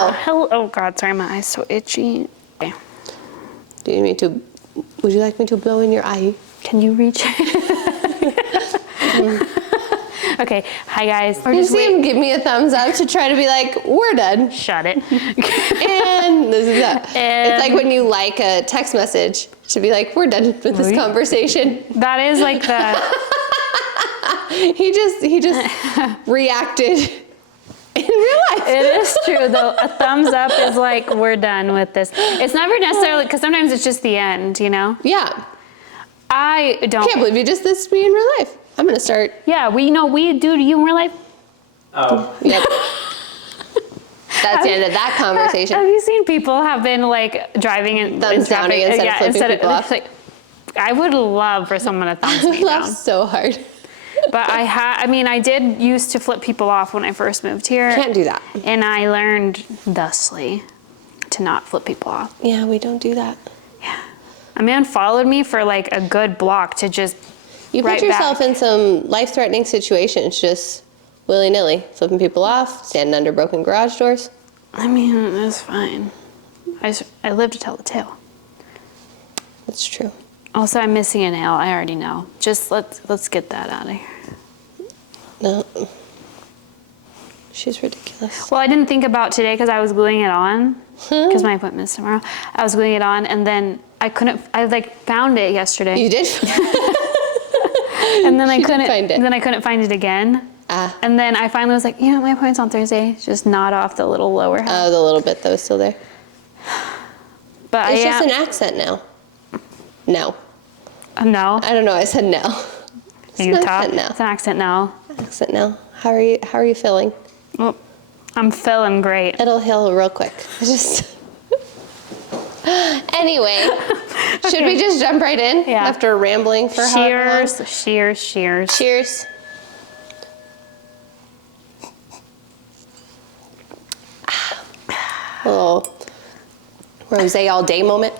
Hello. Oh God, sorry, my eye's so itchy. Okay. Do you need me to? Would you like me to blow in your eye? Can you reach? Okay. Hi guys. You see him give me a thumbs up to try to be like, we're done. Shut it. And this is it. It's like when you like a text message to be like, we're done with this conversation. That is like the. He just reacted. In real life. It is true though. A thumbs up is like, we're done with this. It's never necessarily, because sometimes it's just the end, you know? Yeah. I don't. Can't believe you just this to me in real life. I'm gonna start. Yeah, we do to you in real life. Oh. Yep. That's the end of that conversation. Have you seen people have been like driving and thumbs down instead of flipping people off? Like, I would love for someone to thumbs me laugh down. so hard. But I did used to flip people off when I first moved here. Can't do that. And I learned thusly to not flip people off. Yeah, we don't do that. Yeah. A man followed me for like a good block to just You put yourself in some life-threatening situations, just willy-nilly, flipping people off, standing under broken garage doors. I mean, it's fine. I live to tell the tale. That's true. Also, I'm missing a nail. I already know. Just let's get that out of here. No. She's ridiculous. Well, I didn't think about today because I was gluing it on because my appointment's tomorrow. I was gluing it on and then I like found it yesterday. You did? And then I couldn't find it. And then I couldn't find it again. And then I finally was like, my appointment's on Thursday. Just knot off the little lower half. Oh, the little bit that was still there. But it's just an accent now. No. No. I don't know. I said no. It's an accent now. It's an accent now. Accent now. How are you feeling? Well, I'm feeling great. It'll heal real quick. Just. Anyway, should we just jump right in? Yeah. After rambling for however long? Cheers. Cheers. Little rosé all day moment.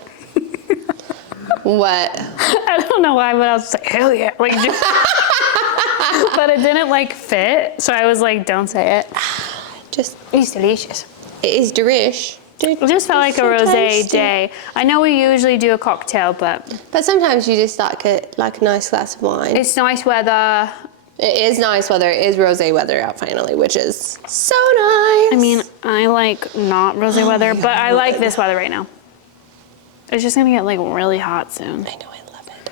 What? I don't know why, but I was just like, hell yeah. Like, but it didn't like fit, so I was like, don't say it. It's delicious. It is delish. It just felt like a rosé day. I know we usually do a cocktail, but sometimes you just like a nice glass of wine. it's nice weather. It is nice weather. It is rosé weather out finally, which is so nice. I mean, I like not rosé weather, but I like this weather right now. It's just gonna get like really hot soon. I know, I love it.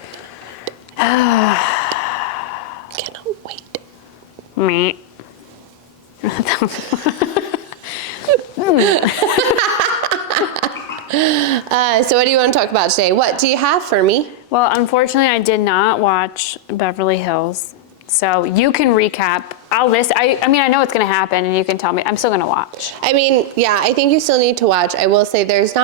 Cannot wait. Me. So what do you want to talk about today? What do you have for me? Well, unfortunately, I did not watch Beverly Hills. So you can recap. I'll list. I mean, I know it's going to happen, and you can tell me. I'm still going to watch. I mean, yeah, I think you still need to watch. I will say there's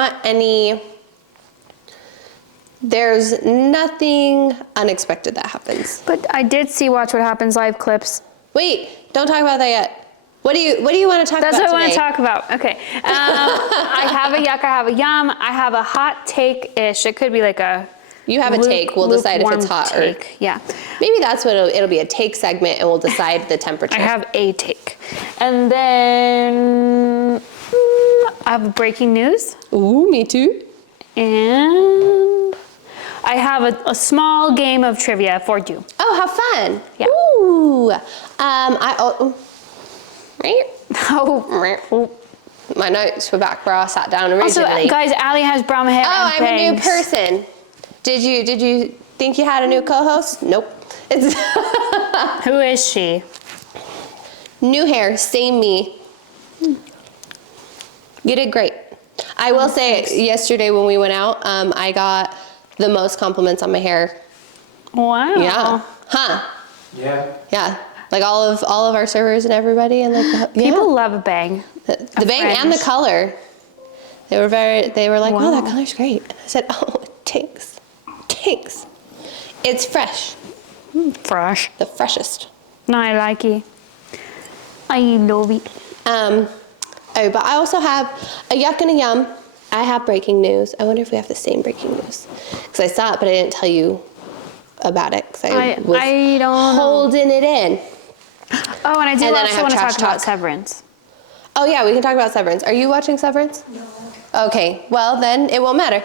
nothing unexpected that happens. But I did see Watch What Happens live clips. Wait, don't talk about that yet. What do you want to talk about That's what today? I want to talk about. Okay. I have a yuck. I have a yum. I have a hot take-ish. It could be like a. You have a take. We'll decide if it's hot or. Yeah. Maybe that's what it'll be, a take segment, and we'll decide the temperature. I have a take. And then I have breaking news. Ooh, me too. And I have a small game of trivia for you. Oh, how fun. Yeah. Ooh. Right? Oh. My notes were back where I sat down originally. Also, guys, Allie has brown hair. Oh, and I'm a new bangs. person. Did you think you had a new co-host? Nope. It's Who is she? new hair, same me. You did great. I will say, yesterday when we went out, I got the most compliments on my hair. Wow. Yeah. Huh. Yeah. Yeah. Like all of our servers and everybody, and like People love a bang. The bang and the color. They were like, Wow. oh, that color's great. And I said, oh, it tinks. It's fresh. Fresh. The freshest. No, I like it. I love it. Oh, but I also have a yuck and a yum. I have breaking news. I wonder if we have the same breaking news. Because I saw it, but I didn't tell you about it. Because I was don't holding it in. Oh, and I do And then I also have want to trash talk about talk. Severance. Oh yeah, we can talk about Severance. Are you watching Severance? No. Okay, well then it won't matter.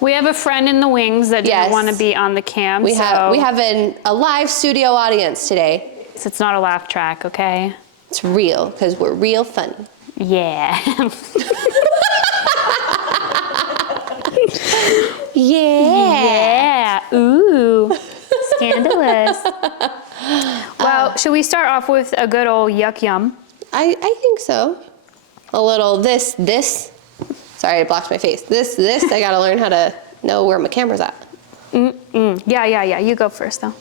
We have a friend in the wings that didn't want to be on the cam. We have a live studio audience today. So it's not a laugh track, okay? It's real, because we're real fun. Yeah. Yeah. Yeah. Ooh. Scandalous. Well, should we start off with a good old yuck yum? I think so. A little this. Sorry, I blocked my face. This. I gotta learn how to know where my camera's at. Yeah. You go first, though.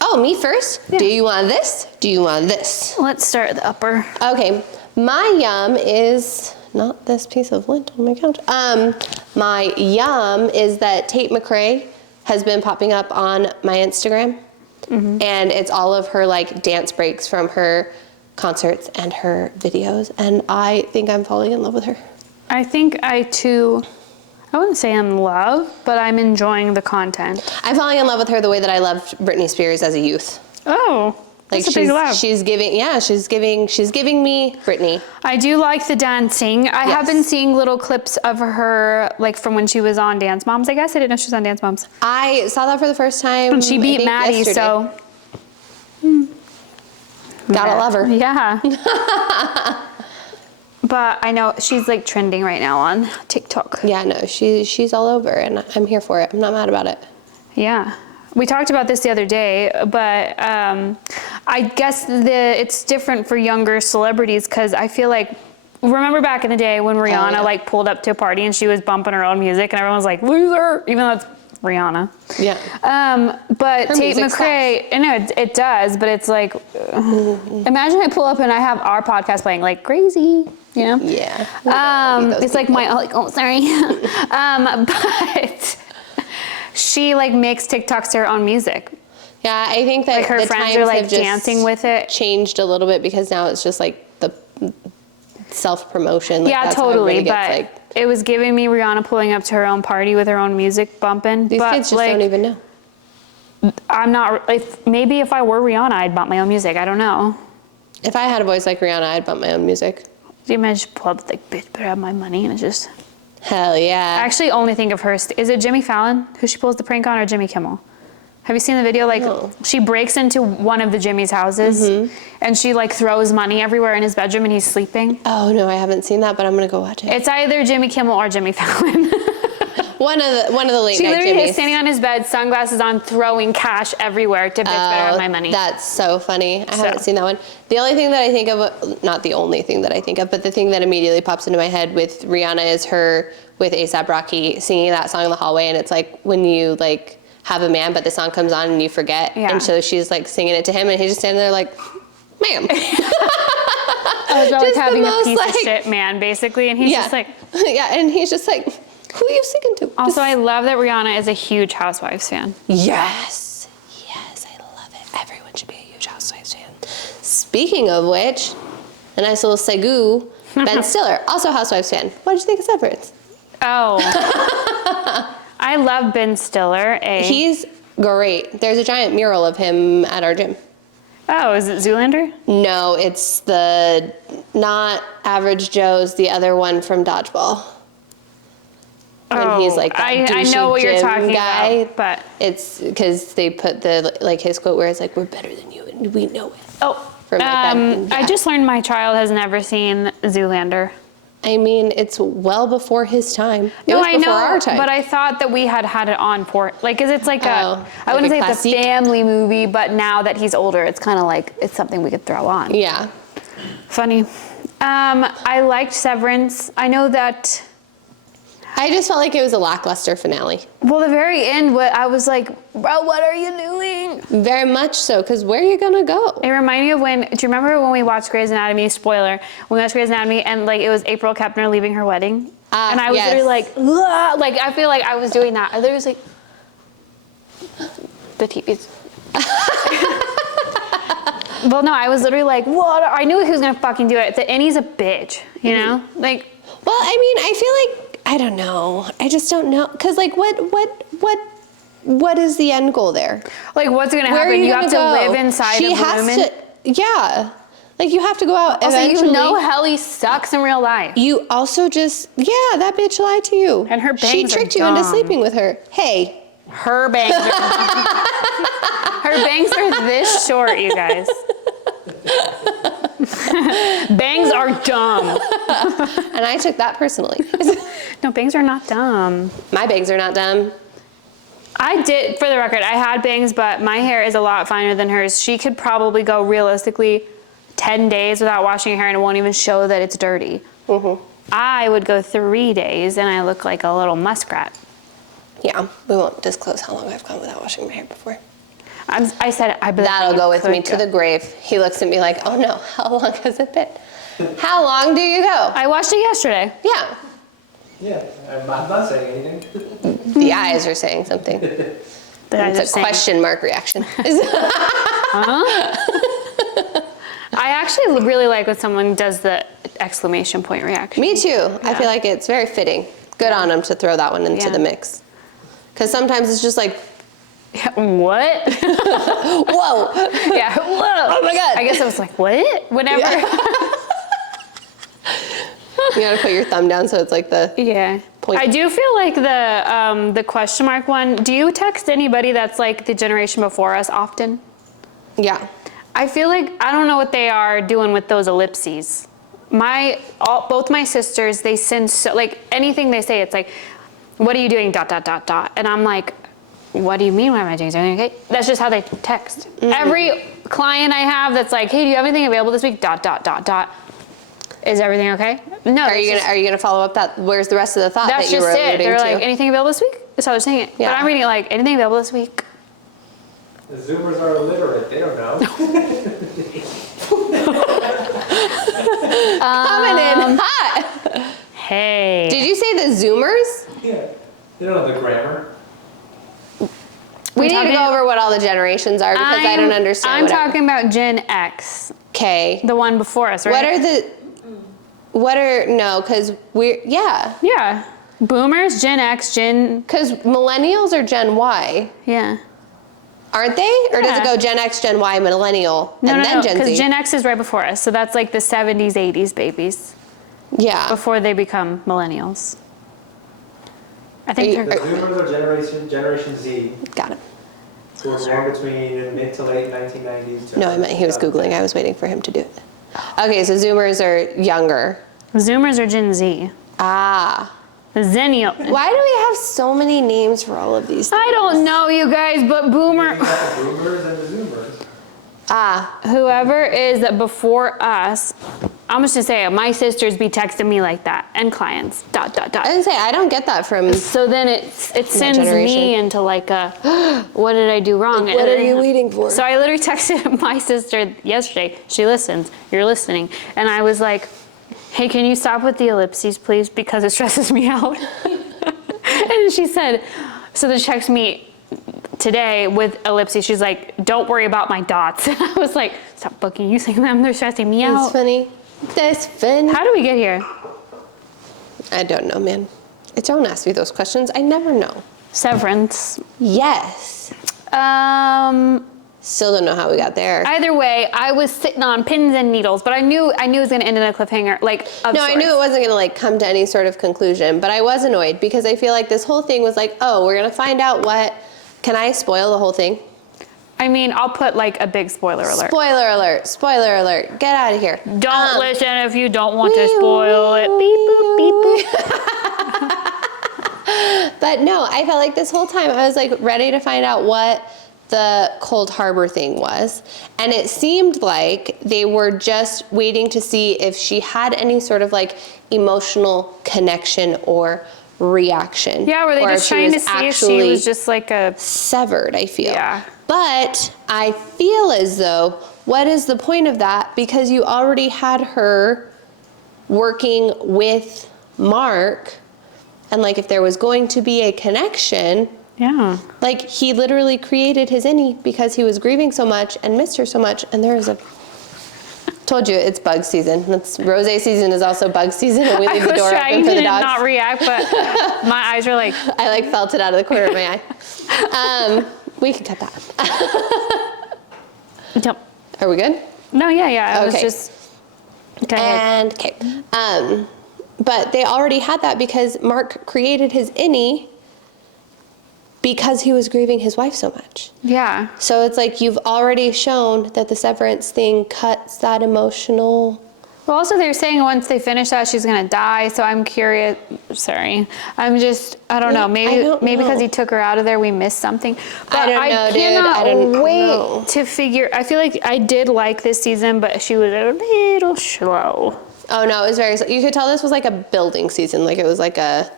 Oh, me first? Yeah. Do you want this? Do you want this? Let's start at the upper. Okay, my yum is not this piece of lint on my couch. My yum is that Tate McRae has been popping up on my Instagram, and it's all of her like dance breaks from her concerts and her videos, and I think I'm falling in love with her. I think I wouldn't say I'm in love, but I'm enjoying the content. I'm falling in love with her the way that I loved Britney Spears as a youth. Oh, Like that's a big love. she's giving me Britney. I do like the dancing. I have been seeing little clips of her, like from when she was on Dance Moms, I guess. I didn't know she was on Dance Moms. I saw that for the first time. And she beat I think Maddie, yesterday. so. Gotta love her. Yeah. But I know she's like trending right now on TikTok. Yeah, no, she's all over, and I'm here for it. I'm not mad about it. Yeah. We talked about this the other day, but I guess it's different for younger celebrities because I feel like, remember back in the day when Rihanna like pulled up to a party and she was bumping her own music and everyone was like, loser, even though it's Rihanna. Yeah. But Her Tate music McRae, I know it does, but it's like, imagine I pull up and I have our podcast playing like crazy, you know? Yeah. It's like oh, sorry. But she like makes TikToks to her own music. Yeah, I think that Like her the friends times are like have just dancing with it. changed a little bit because now it's just like the self-promotion. Like, Yeah, that's how totally. everybody But gets, like, it was giving me Rihanna pulling up to her own party with her own music bumping. these but kids just like, don't even know. I'm not, maybe if I were Rihanna, I'd bump my own music. I don't know. If I had a voice like Rihanna, I'd bump my own music. Do you imagine pull up like, bitch, better have my money, and it's just. Hell yeah. I actually only think of her. Is it Jimmy Fallon who she pulls the prank on, or Jimmy Kimmel? Have you seen the video? Like she breaks into one of the Jimmy's houses and she like throws money everywhere in his bedroom and he's sleeping. Oh no, I haven't seen that, but I'm gonna go watch it. It's either Jimmy Kimmel or Jimmy Fallon. One of the late She night literally Jimmys. is standing on his bed, sunglasses on, throwing cash everywhere to bitch better have my money. That's so funny. I haven't seen that one. The only thing that I think of, not the only thing that I think of, but the thing that immediately pops into my head with Rihanna is her with A$AP Rocky singing that song in the hallway, and it's like when you like have a man, but the song comes on and you forget, and so she's like singing it to him, and he's just standing there like, ma'am. I was always having a piece of shit man, basically, and he's just like, yeah, and he's just like, who are you singing to? Also, I love that Rihanna is a huge Housewives fan. Yes, I love it. Everyone should be a huge Housewives fan. Speaking of which, a nice little segue, Ben Stiller, also Housewives fan. What did you think of Severance? Oh. I love Ben Stiller. He's great. There's a giant mural of him at our gym. Oh, is it Zoolander? No, it's the not Average Joe's, the other one from Dodgeball. And he's like that I know what you're douchey gym talking guy. about, but It's because they put the like his quote where it's like, "We're better than you, and we know it." oh, From like that, I just learned my child has never seen Zoolander. I mean, it's well before his time. No, it was I before know, our time. but I thought that we had it on for like, cause it's like I like wouldn't a say it's a classique? family movie, but now that he's older, it's kind of like it's something we could throw on. Yeah. Funny. I liked Severance. I know that. I just felt like it was a lackluster finale. Well, the very end, I was like, bro, what are you doing? Very much so, because where are you gonna go? It reminded me of do you remember when we watched Grey's Anatomy, spoiler, when we watched Grey's Anatomy and like it was April Kepner leaving her wedding? And I was literally like, ugh! Like I feel like I was doing that. I literally was like, the TV's. Well, no, I was literally like, what? I knew he was gonna fucking do it. And he's a bitch, you know? Like. Well, I mean, I feel like, I don't know. I just don't know. Because like, what is the end goal there? Like, what's gonna Where are happen? You gonna have to go? live inside she of has women. to, yeah. Like, you have to go out Also, eventually. you know Helly sucks in real life. You also just, that bitch lied to you. And her bangs She are tricked you into dumb. sleeping with her. Hey. Her bangs are this short, you guys. Bangs are dumb. And I took that personally. No, bangs are not dumb. My bangs are not dumb. I did, for the record, I had bangs, but my hair is a lot finer than hers. She could probably go realistically 10 days without washing her hair and it won't even show that it's dirty. I would go 3 days and I look like a little muskrat. Yeah, we won't disclose how long I've gone without washing my hair before. I said I believe That'll you go with could me to the grave. He looks at me like, oh no, how long has it been? How long do you go? I watched it yesterday. Yeah, Yeah, I'm not saying anything. the eyes are saying something. But I It's just a question mark reaction. I actually really like when someone does the exclamation point reaction. Me too. I feel like it's very fitting. Good on him to throw that one into the mix. Because sometimes it's just like, What? whoa. Yeah, whoa. Oh my God. I guess I was like, what? Whenever. You gotta put your thumb down so it's like the Yeah. point. I do feel like the question mark one, do you text anybody that's like the generation before us often? Yeah. I feel like, I don't know what they are doing with those ellipses. Both my sisters, they send so, like anything they say, it's like, what are you doing, ... And I'm like, what do you mean, what am I doing? Is everything okay? That's just how they text. Every client I have that's like, hey, do you have anything available this week, ... Is everything okay? No. Are you gonna follow up that? Where's the rest of the thought That's that you were just it. alluding They're to? like, anything available this week? That's how they're saying it. Yeah. But I'm reading it like, anything available this week? The Zoomers are illiterate. They don't know. Coming in hot. Hey. Did you say the Zoomers? Yeah. They don't know the grammar. We need to talking- go over what all the generations are because I don't understand. I'm talking about Gen X, Okay. the one before us, right? Because Yeah. Boomers, Gen X, because millennials are Gen Y, yeah. aren't they? Or does it Yeah. go Gen X, Gen Y, millennial, and then Gen because Z? Gen X is right before us. So that's like the 70s, 80s babies Yeah. before they become millennials. I think Are The they're, Zoomers are Generation Z. Got it. So we're born between mid to late 1990s. to No, I meant he was 2010. Googling. I was waiting for him to do it. Okay, so Zoomers are younger. Zoomers are Gen Z. Ah. Zennial. Why do we have so many names for all of these things? I don't know, you guys, but boomer, You got the Boomers and the Zoomers. Ah. whoever is before us, I'm just gonna say, my sisters be texting me like that, and clients, ... I didn't say, I don't get that from... So then it sends generation. me into like a, what did I do wrong? Like, what are you waiting for? So I literally texted my sister yesterday. She listens. You're listening. And I was like, hey, can you stop with the ellipses, please? Because it stresses me out. And she said, so then she texted me today with ellipses. She's like, don't worry about my dots. And I was like, stop fucking using them. They're stressing me That's out. funny. That's funny. How do we get here? I don't know, man. Don't ask me those questions. I never know. Severance. Yes. Still don't know how we got there. Either way, I was sitting on pins and needles, but I knew it was going to end in a cliffhanger, like of No, I knew it wasn't going to like come to any sort of conclusion, but I was annoyed because I feel like this whole thing was like, oh, we're going to find out what. Can I spoil the whole thing? I mean, I'll put like a big spoiler alert. Spoiler alert. Spoiler alert. Get out of here. Don't listen if you don't want to spoil it. Beep boop, beep boop. But no, I felt like this whole time I was like ready to find out what the Cold Harbor thing was. And it seemed like they were just waiting to see if she had any sort of like emotional connection or reaction. Yeah, were they or just if she trying to was see if she actually was just like a... severed, I feel. Yeah. But I feel as though, what is the point of that? Because you already had her working with Mark, and like if there was going to be a connection, Yeah. like he literally created his innie because he was grieving so much and missed her so much, and there is a... Told you, it's bug season. Rosé season is also bug season, and we leave the door open for the dogs. not react, but my eyes were like... I like felt it out of the corner of my eye. We can cut that. Yep. Are we good? No, yeah. I was Okay. just... Go ahead. And, but they already had that because Mark created his innie because he was grieving his wife so much. Yeah. So it's like you've already shown that the severance thing cuts that emotional... Well, also they're saying once they finish that, she's gonna die. So I'm curious. Sorry, I don't know. Maybe because he took her out of there, we missed something. But I don't know, dude. I cannot don't wait know. to figure. I feel like I did like this season, but she was a little slow. Oh no, it was very... You could tell this was like a building season. Like it was like a...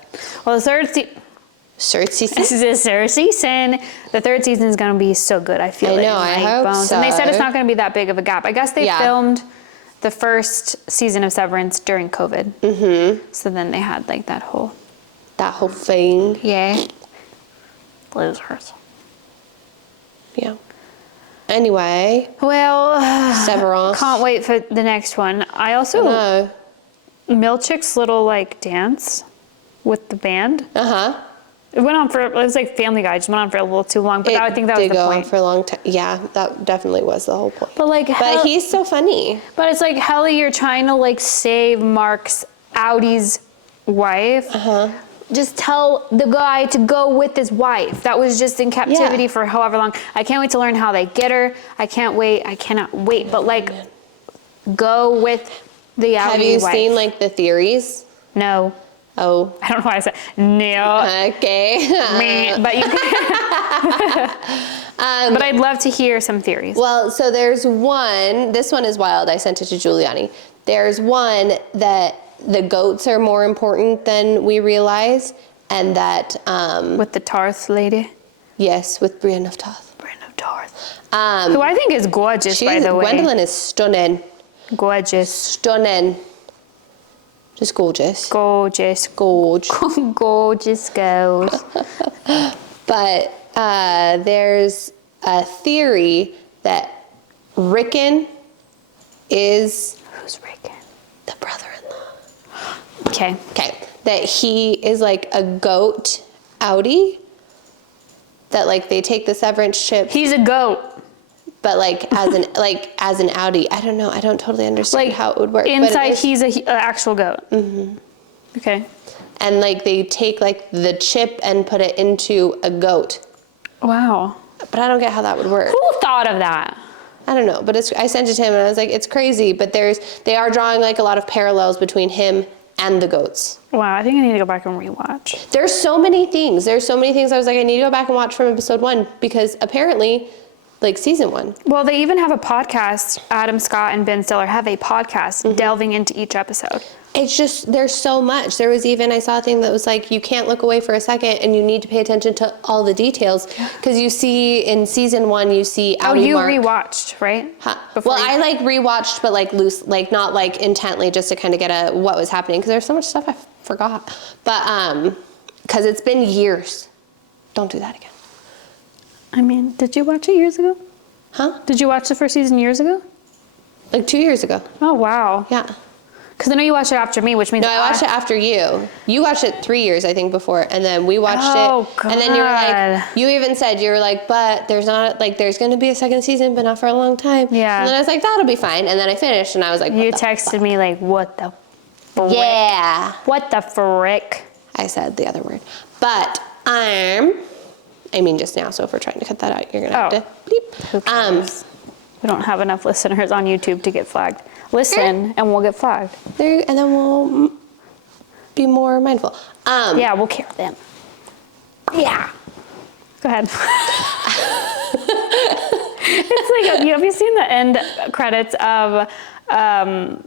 Well, the third season? This is the third season. The third season is gonna be so good. I feel I it know, in I my hope bones. And they said it's so. not gonna be that big of a gap. I guess they filmed the first season of Severance during COVID. Mm-hmm. So then they had like that whole thing. Yeah. Losers. Yeah. Anyway. Well, Severance. can't wait for the next one. I also No. Milchick's little like dance with the band. Uh-huh. It was like Family Guy, just went on for a little too long, but I think that was the did go on point. for a long time. Yeah, that definitely was the whole point. But like, But he's so funny. but it's like, Helly, you're trying to like save Mark's Audi's wife. Uh-huh. Just tell the guy to go with his wife. That was just in captivity for however long. I can't wait to learn how they get her. I cannot wait. But like, go with the Audi wife. Have you seen like the theories? No. Oh. I don't know why I said no. Okay. Meh, but you can. But I'd love to hear some theories. Well, so there's one, this one is wild. I sent it to Giuliani. There's one that the goats are more important than we realize, and that, With the Tarth lady. yes, with Brienne of Tarth. Brienne of Tarth. Who I think is gorgeous, by She's, the way. Gwendolyn is stunning. Gorgeous. Stunning. Just gorgeous. Gorgeous. Gorge. Gorgeous girls. But there's a theory that Rickon is Who's Rickon? the brother-in-law. Okay. Okay. That he is like a goat Audi. That like they take the severance chip, He's a goat. but like as an Audi. I don't know. I don't totally understand how it would work. but it Inside, is- he's an actual goat. Mm-hmm. Okay. and like they take like the chip and put it into a goat. Wow. But I don't get how that would work. Who thought of that? I don't know, but I sent it to him and I was like, it's crazy, but they are drawing like a lot of parallels between him and the goats. Wow, I think I need to go back and rewatch. There's so many things. I was like, I need to go back and watch from episode 1 because apparently, like season 1. Well, they even have a podcast. Adam Scott and Ben Stiller have a podcast delving into each episode. It's just, there's so much. There was even, I saw a thing that was like, you can't look away for a second and you need to pay attention to all the details. Because you see in season 1, you see Audi Mark. Rewatched, right? Huh. Before Well, I like rewatched, but like loose, like not like intently, just to kind of get what was happening. Because there's so much stuff I forgot. But, because it's been years. Don't do that again. I mean, did you watch it years ago? Huh? Did you watch the first season years ago? Like 2 years ago. Oh, wow. Yeah. Because I know you watched it after me, which means No, I watched it after you. You watched it 3 years, I think, before, and then we watched Oh, it. And then you were like, God. you even said, you were like, but there's going to be a second season, but not for a long time. Yeah. And then I was like, that'll be fine. And then I finished, and I was like, You what the texted me like, what the frick? Yeah. What the frick? I said the other word. But I mean just now, so if we're trying to cut that out, you're going to have to Who bleep. cares? We don't have enough listeners on YouTube to get flagged. Listen, and we'll get flagged. And then we'll be more mindful. Yeah, we'll care then. Yeah. Go ahead. It's like, have you seen the end credits of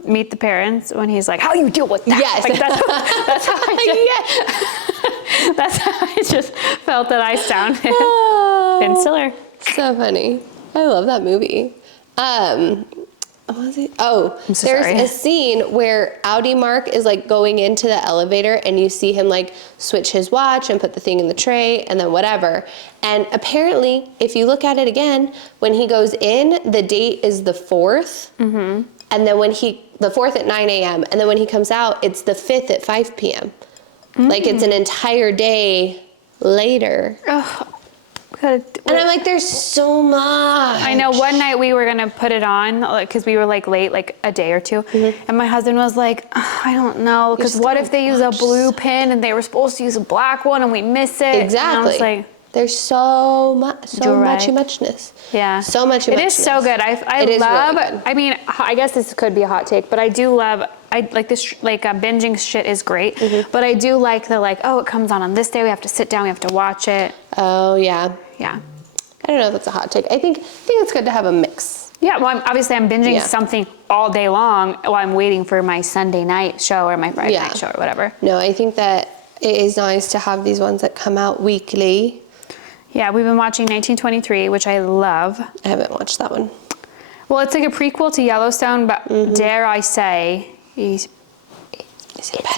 Meet the Parents when he's like, how you deal with that? Yes. Like, that's how I just, that's how I just felt that I sounded. Ben Stiller. So funny. I love that movie. What was it? Oh, so there's sorry. a scene where Audi Mark is like going into the elevator and you see him like switch his watch and put the thing in the tray and then whatever. And apparently, if you look at it again, when he goes in, the date is the 4th. Mm-hmm. And then the 4th at 9 a.m. And then when he comes out, it's the 5th at 5 p.m. Like it's an entire day later. Ugh. And I'm like, there's so much. I know one night we were gonna put it on because we were like late, like a day or two. And my husband was like, I don't know, because what if they use a blue pin and they were supposed to use a black one and we miss it? Exactly. And I was like, there's so right. much-muchness. yeah. So much It is so good. I is love, really good. I mean, I guess this could be a hot take, but I do love, I like this, like binging shit is great, but I do like the like, oh, it comes on this day, we have to sit down, we have to watch it. Oh, yeah. Yeah. I don't know if that's a hot take. I think it's good to have a mix. Yeah, well, obviously I'm binging Yeah. something all day long while I'm waiting for my Sunday night show or my Friday night show or whatever. No, I think that it is nice to have these ones that come out weekly. Yeah, we've been watching 1923, which I love. I haven't watched that one. Well, it's like a prequel to Yellowstone, but dare I say, Is it better?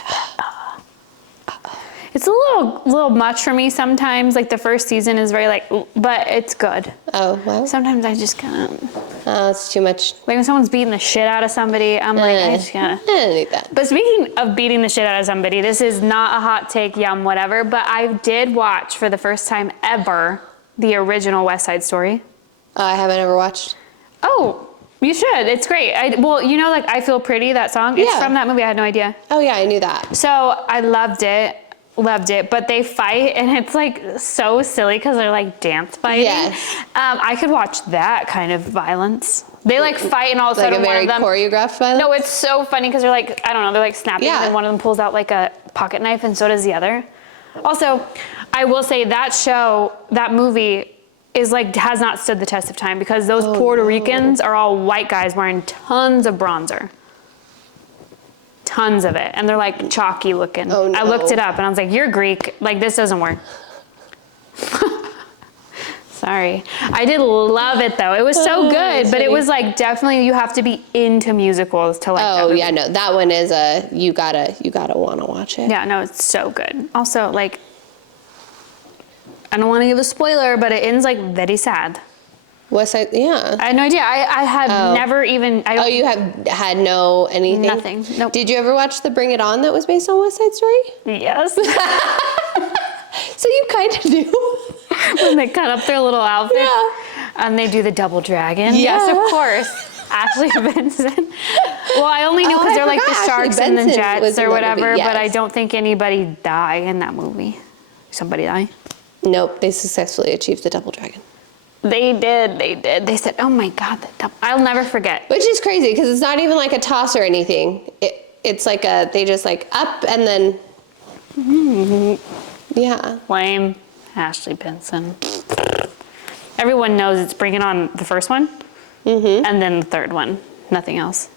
it's a little much for me sometimes. Like the first season is very like, but it's good. Oh, well. Sometimes I just can't. It's too much. Like when someone's beating the shit out of somebody, I'm like, I just can't. I don't need that. But speaking of beating the shit out of somebody, this is not a hot take, yum, whatever, but I did watch for the first time ever the original West Side Story. I haven't ever watched. Oh, you should. It's great. Well, you know, like I Feel Pretty, that song? It's Yeah. from that movie. I had no idea. Oh, yeah, I knew that. So I loved it, but they fight and it's like so silly because they're like dance fighting. Yes. I could watch that kind of violence. They like fight and all of a Like sudden a very one of them. choreographed violence? No, it's so funny because they're like, I don't know, they're like snapping Yeah. and one of them pulls out like a pocket knife and so does the other. Also, I will say that movie is like, has not stood the test of time because those Puerto Ricans are all white guys wearing tons of bronzer. Tons of it. And they're like chalky looking. Oh, no. I looked it up and I was like, you're Greek. Like this doesn't work. Sorry. I did love it though. It was so good, but it was like definitely you have to be into musicals to like that Oh, movie. yeah, no. That one is you gotta want to watch it. Yeah, no, it's so good. Also, like, I don't want to give a spoiler, but it ends like very sad. West Side, yeah. I had no idea. I had never even. Oh, you have had no anything? Nothing. Nope. Did you ever watch the Bring It On that was based on West Side Story? Yes. So you kind of knew. When they cut up their little outfits. Yeah. And they do the double dragon. Yeah. Yes, of course. Ashley Benson. Well, I only knew Oh, because I they're like the forgot sharks Ashley and the Benson was jets in or that whatever, movie, but I yes. don't think anybody died in that movie. Somebody die? Nope, they successfully achieved the double dragon. They did. They said, oh my God, the double. I'll never forget. Which is crazy because it's not even like a toss or anything. It's like they just like up and then, yeah. Lame. Ashley Benson. Everyone knows it's bringing on the first one, and then the third one. Nothing else.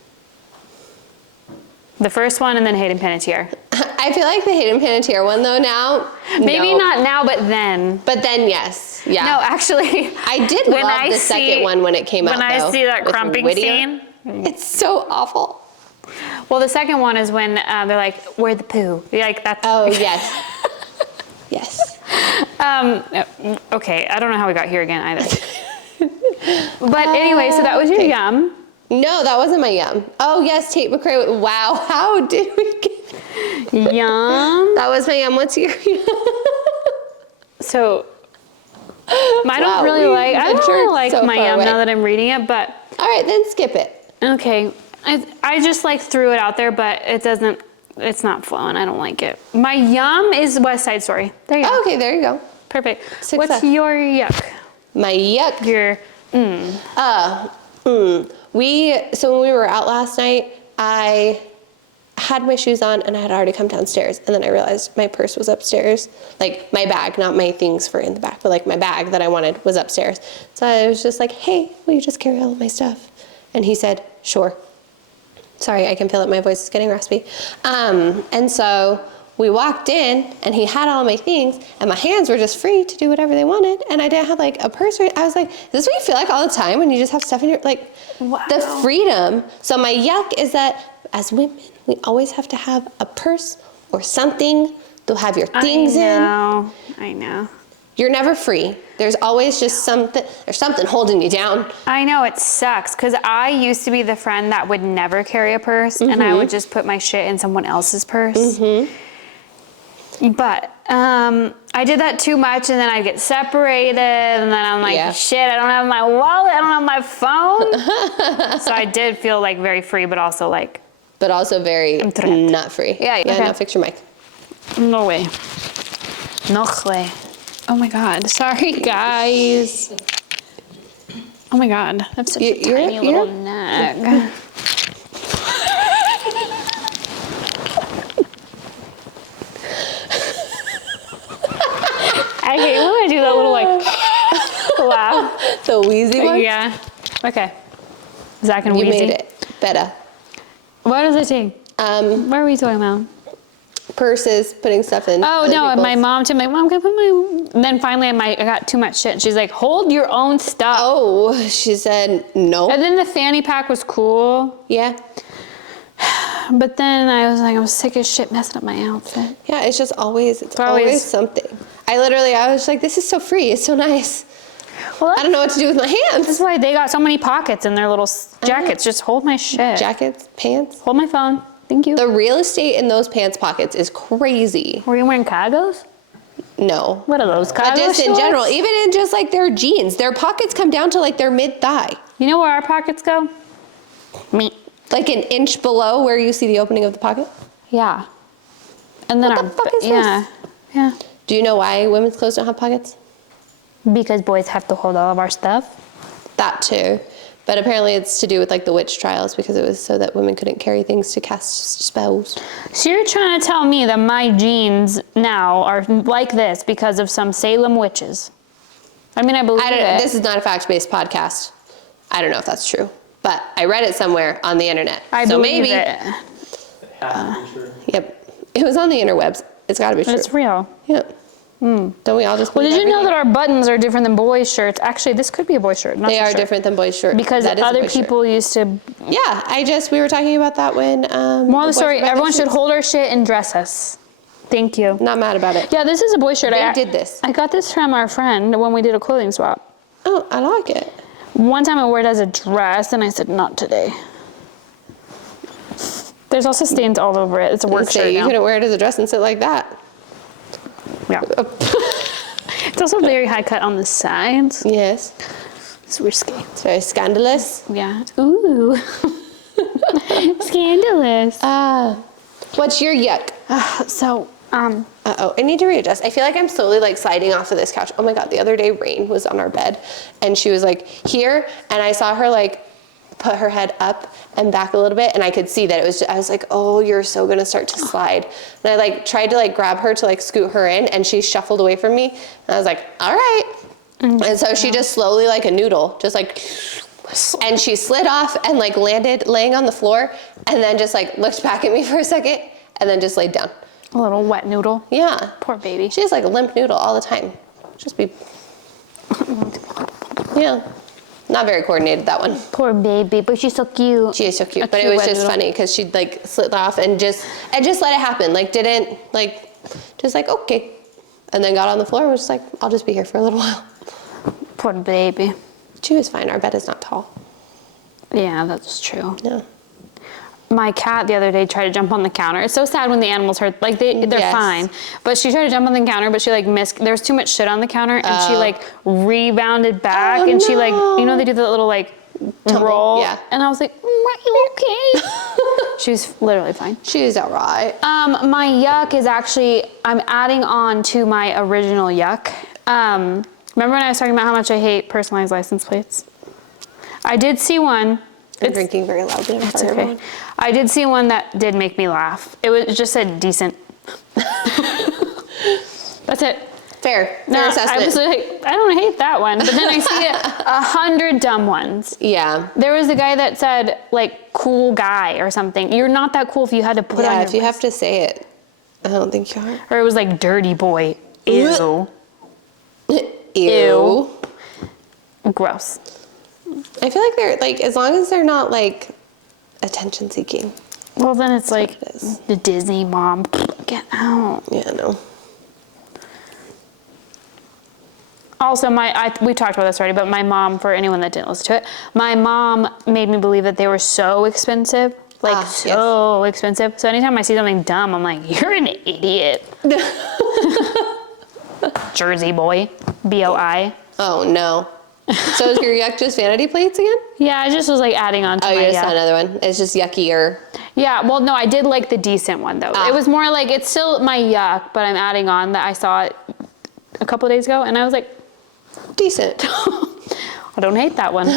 The first one and then Hayden Panettiere. I feel like the Hayden Panettiere one though now. Maybe no. not now, but then. But then yes, yeah. No, actually. I did love the second one when it came out. When I see that with crumping Whittier. scene. It's so awful. Well, the second one is when they're like, "Where's the poo?" You're like, that's. Oh yes, yes. Okay, I don't know how we got here again either. But anyway, so that was your yum. No, that wasn't my yum. Oh yes, Tate McRae. Wow, how did we get? Yum. That was my yum. What's your yum? So, I don't really like. I don't really like my yum now that I'm reading it, but. All right, then skip it. Okay, I just like threw it out there, but it doesn't. It's not flowing. I don't like it. My yum is West Side Story. There you go. Oh, okay, there you go. Perfect. Success. What's your yuck? My yuck. Your So when we were out last night, I had my shoes on and I had already come downstairs, and then I realized my purse was upstairs. Like my bag, not my things for in the back, but like my bag that I wanted was upstairs. So I was just like, hey, will you just carry all of my stuff? And he said, sure. Sorry, I can feel that my voice is getting raspy. And so we walked in and he had all my things and my hands were just free to do whatever they wanted. And I didn't have like a purse. I was like, is this what you feel like all the time when you just have stuff in your, like the freedom. So my yuck is that as women, we always have to have a purse or something to have your things in. I know. You're never free. There's always just there's something holding you down. I know, it sucks because I used to be the friend that would never carry a purse and I would just put my shit in someone else's purse. But I did that too much, and then I'd get separated, and then I'm like, Yeah. shit, I don't have my wallet, I don't have my phone. So I did feel like very free, but also like, But also very trapped. not free. Yeah, Yeah, okay. no, fix your mic. no way. No way. Oh my God, sorry guys. Oh my God, I have such a You're- tiny you're- little neck. I hate when I do that little like laugh. The wheezy one? Yeah. Okay. Zach and You Wheezy. made it. Better. What does it take? What are we talking about? Purses, putting stuff in. Oh other no, people's. my mom told me, Mom, can I put my... And then finally I got too much shit. And she's like, hold your own stuff. Oh, she said no. And then the fanny pack was cool. Yeah. But then I was like, I'm sick as shit messing up my outfit. Yeah, it's just always, it's Always. always something. I was like, this is so free. It's so nice. Well, I don't know what to do with my hands. That's why they got so many pockets in their little jackets. Just hold my shit. Jackets, pants. Hold my phone. Thank you. The real estate in those pants pockets is crazy. Were you wearing cargos? No. What are those, cargo But just in shorts? general, even in just like their jeans, their pockets come down to like their mid-thigh. You know where our pockets go? Me. Like an inch below where you see the opening of the pocket. Yeah. And then What our the fuck is yeah. this? Yeah. Do you know why women's clothes don't have pockets? Because boys have to hold all of our stuff. That too. But apparently it's to do with like the witch trials because it was so that women couldn't carry things to cast spells. So you're trying to tell me that my jeans now are like this because of some Salem witches? I mean, I believe it. This is not a fact-based podcast. I don't know if that's true, but I read it somewhere on the internet. I so believe maybe. it. It has to be true. Yep. It was on the interwebs. It's got to be But true. it's real. Yep. Don't we all just Well, believe did you know everything? that our buttons are different than boys' shirts? Actually, this could be a boy's shirt. Not They so are sure. different than boys' shirts. Because That is a other boy's shirt. people used to. Yeah, we were talking about that when. Moral of the story: everyone should hold our shit and dress us. Thank you. Not mad about it. Yeah, this is a boy shirt. They did this. I got this from our friend when we did a clothing swap. Oh, I like it. One time I wore it as a dress, and I said, "Not today." There's also stains all over it. It's a work So shirt you now. couldn't wear it as a dress and sit like that. Yeah. It's also very high cut on the sides. Yes. It's risky. It's very scandalous. Yeah. Ooh. Scandalous. What's your yuck? So, Uh-oh, I need to readjust. I feel like I'm slowly like sliding off of this couch. Oh my God, the other day Rain was on our bed and she was like here and I saw her like put her head up and back a little bit and I could see that it was, I was like, oh, you're so gonna start to slide. And I like tried to like grab her to like scoot her in and she shuffled away from me. And I was like, all right. And so she just slowly like a noodle, just like, and she slid off and like landed laying on the floor and then just like looked back at me for a second and then just laid down. a little wet noodle. Yeah. Poor baby. She has like a limp noodle all the time. Just be. Yeah. Not very coordinated, that one. Poor baby, but she's so cute. She is so cute. A But it cute was wet just noodle. funny because she'd like slid off and just let it happen. Like didn't like, just like, okay. And then got on the floor and was just like, I'll just be here for a little while. Poor baby. She was fine. Our bed is not tall. Yeah, that's true. Yeah. My cat the other day tried to jump on the counter. It's so sad when the animals hurt. Like they're Yes. fine, but she tried to jump on the counter, but she like missed. There was too much shit on the counter, and she like rebounded back, Oh, and she like, no. you know, they do the little like Tumble, roll. yeah. And I was like, are you okay? She was literally fine. She's all right. My yuck is actually, I'm adding on to my original yuck. Remember when I was talking about how much I hate personalized license plates? I did see one. I'm drinking very loudly. I'm It's sorry, okay. everyone. I did see one that did make me laugh. It just said decent. That's it. Fair No, assessment. I was like, I don't hate that one. But then I see 100 dumb ones. Yeah. There was a guy that said, like, cool guy or something. You're not that cool if you had to put on Yeah, your if you list. have to say it, I don't think you are. Or it was like dirty boy. Ew. Ew. Gross. I feel like they're like, as long as they're not like attention seeking. Well, then it's like what it is. the Disney mom. Get out. Yeah, no. Also, we talked about this already, but my mom, for anyone that didn't listen to it, my mom made me believe that they were so expensive. Like, so expensive. So anytime I see something dumb, I'm like, you're an idiot. Jersey boy. B-O-I. Oh, no. So is your yuck just vanity plates again? Yeah, I just was like adding on to Oh, my you just yuck. saw another one. It's just yuckier. Yeah, well, no, I did like the decent one, though. It was more like, it's still my yuck, but I'm adding on that I saw it a couple days ago, and I was like, Decent. I don't hate that one.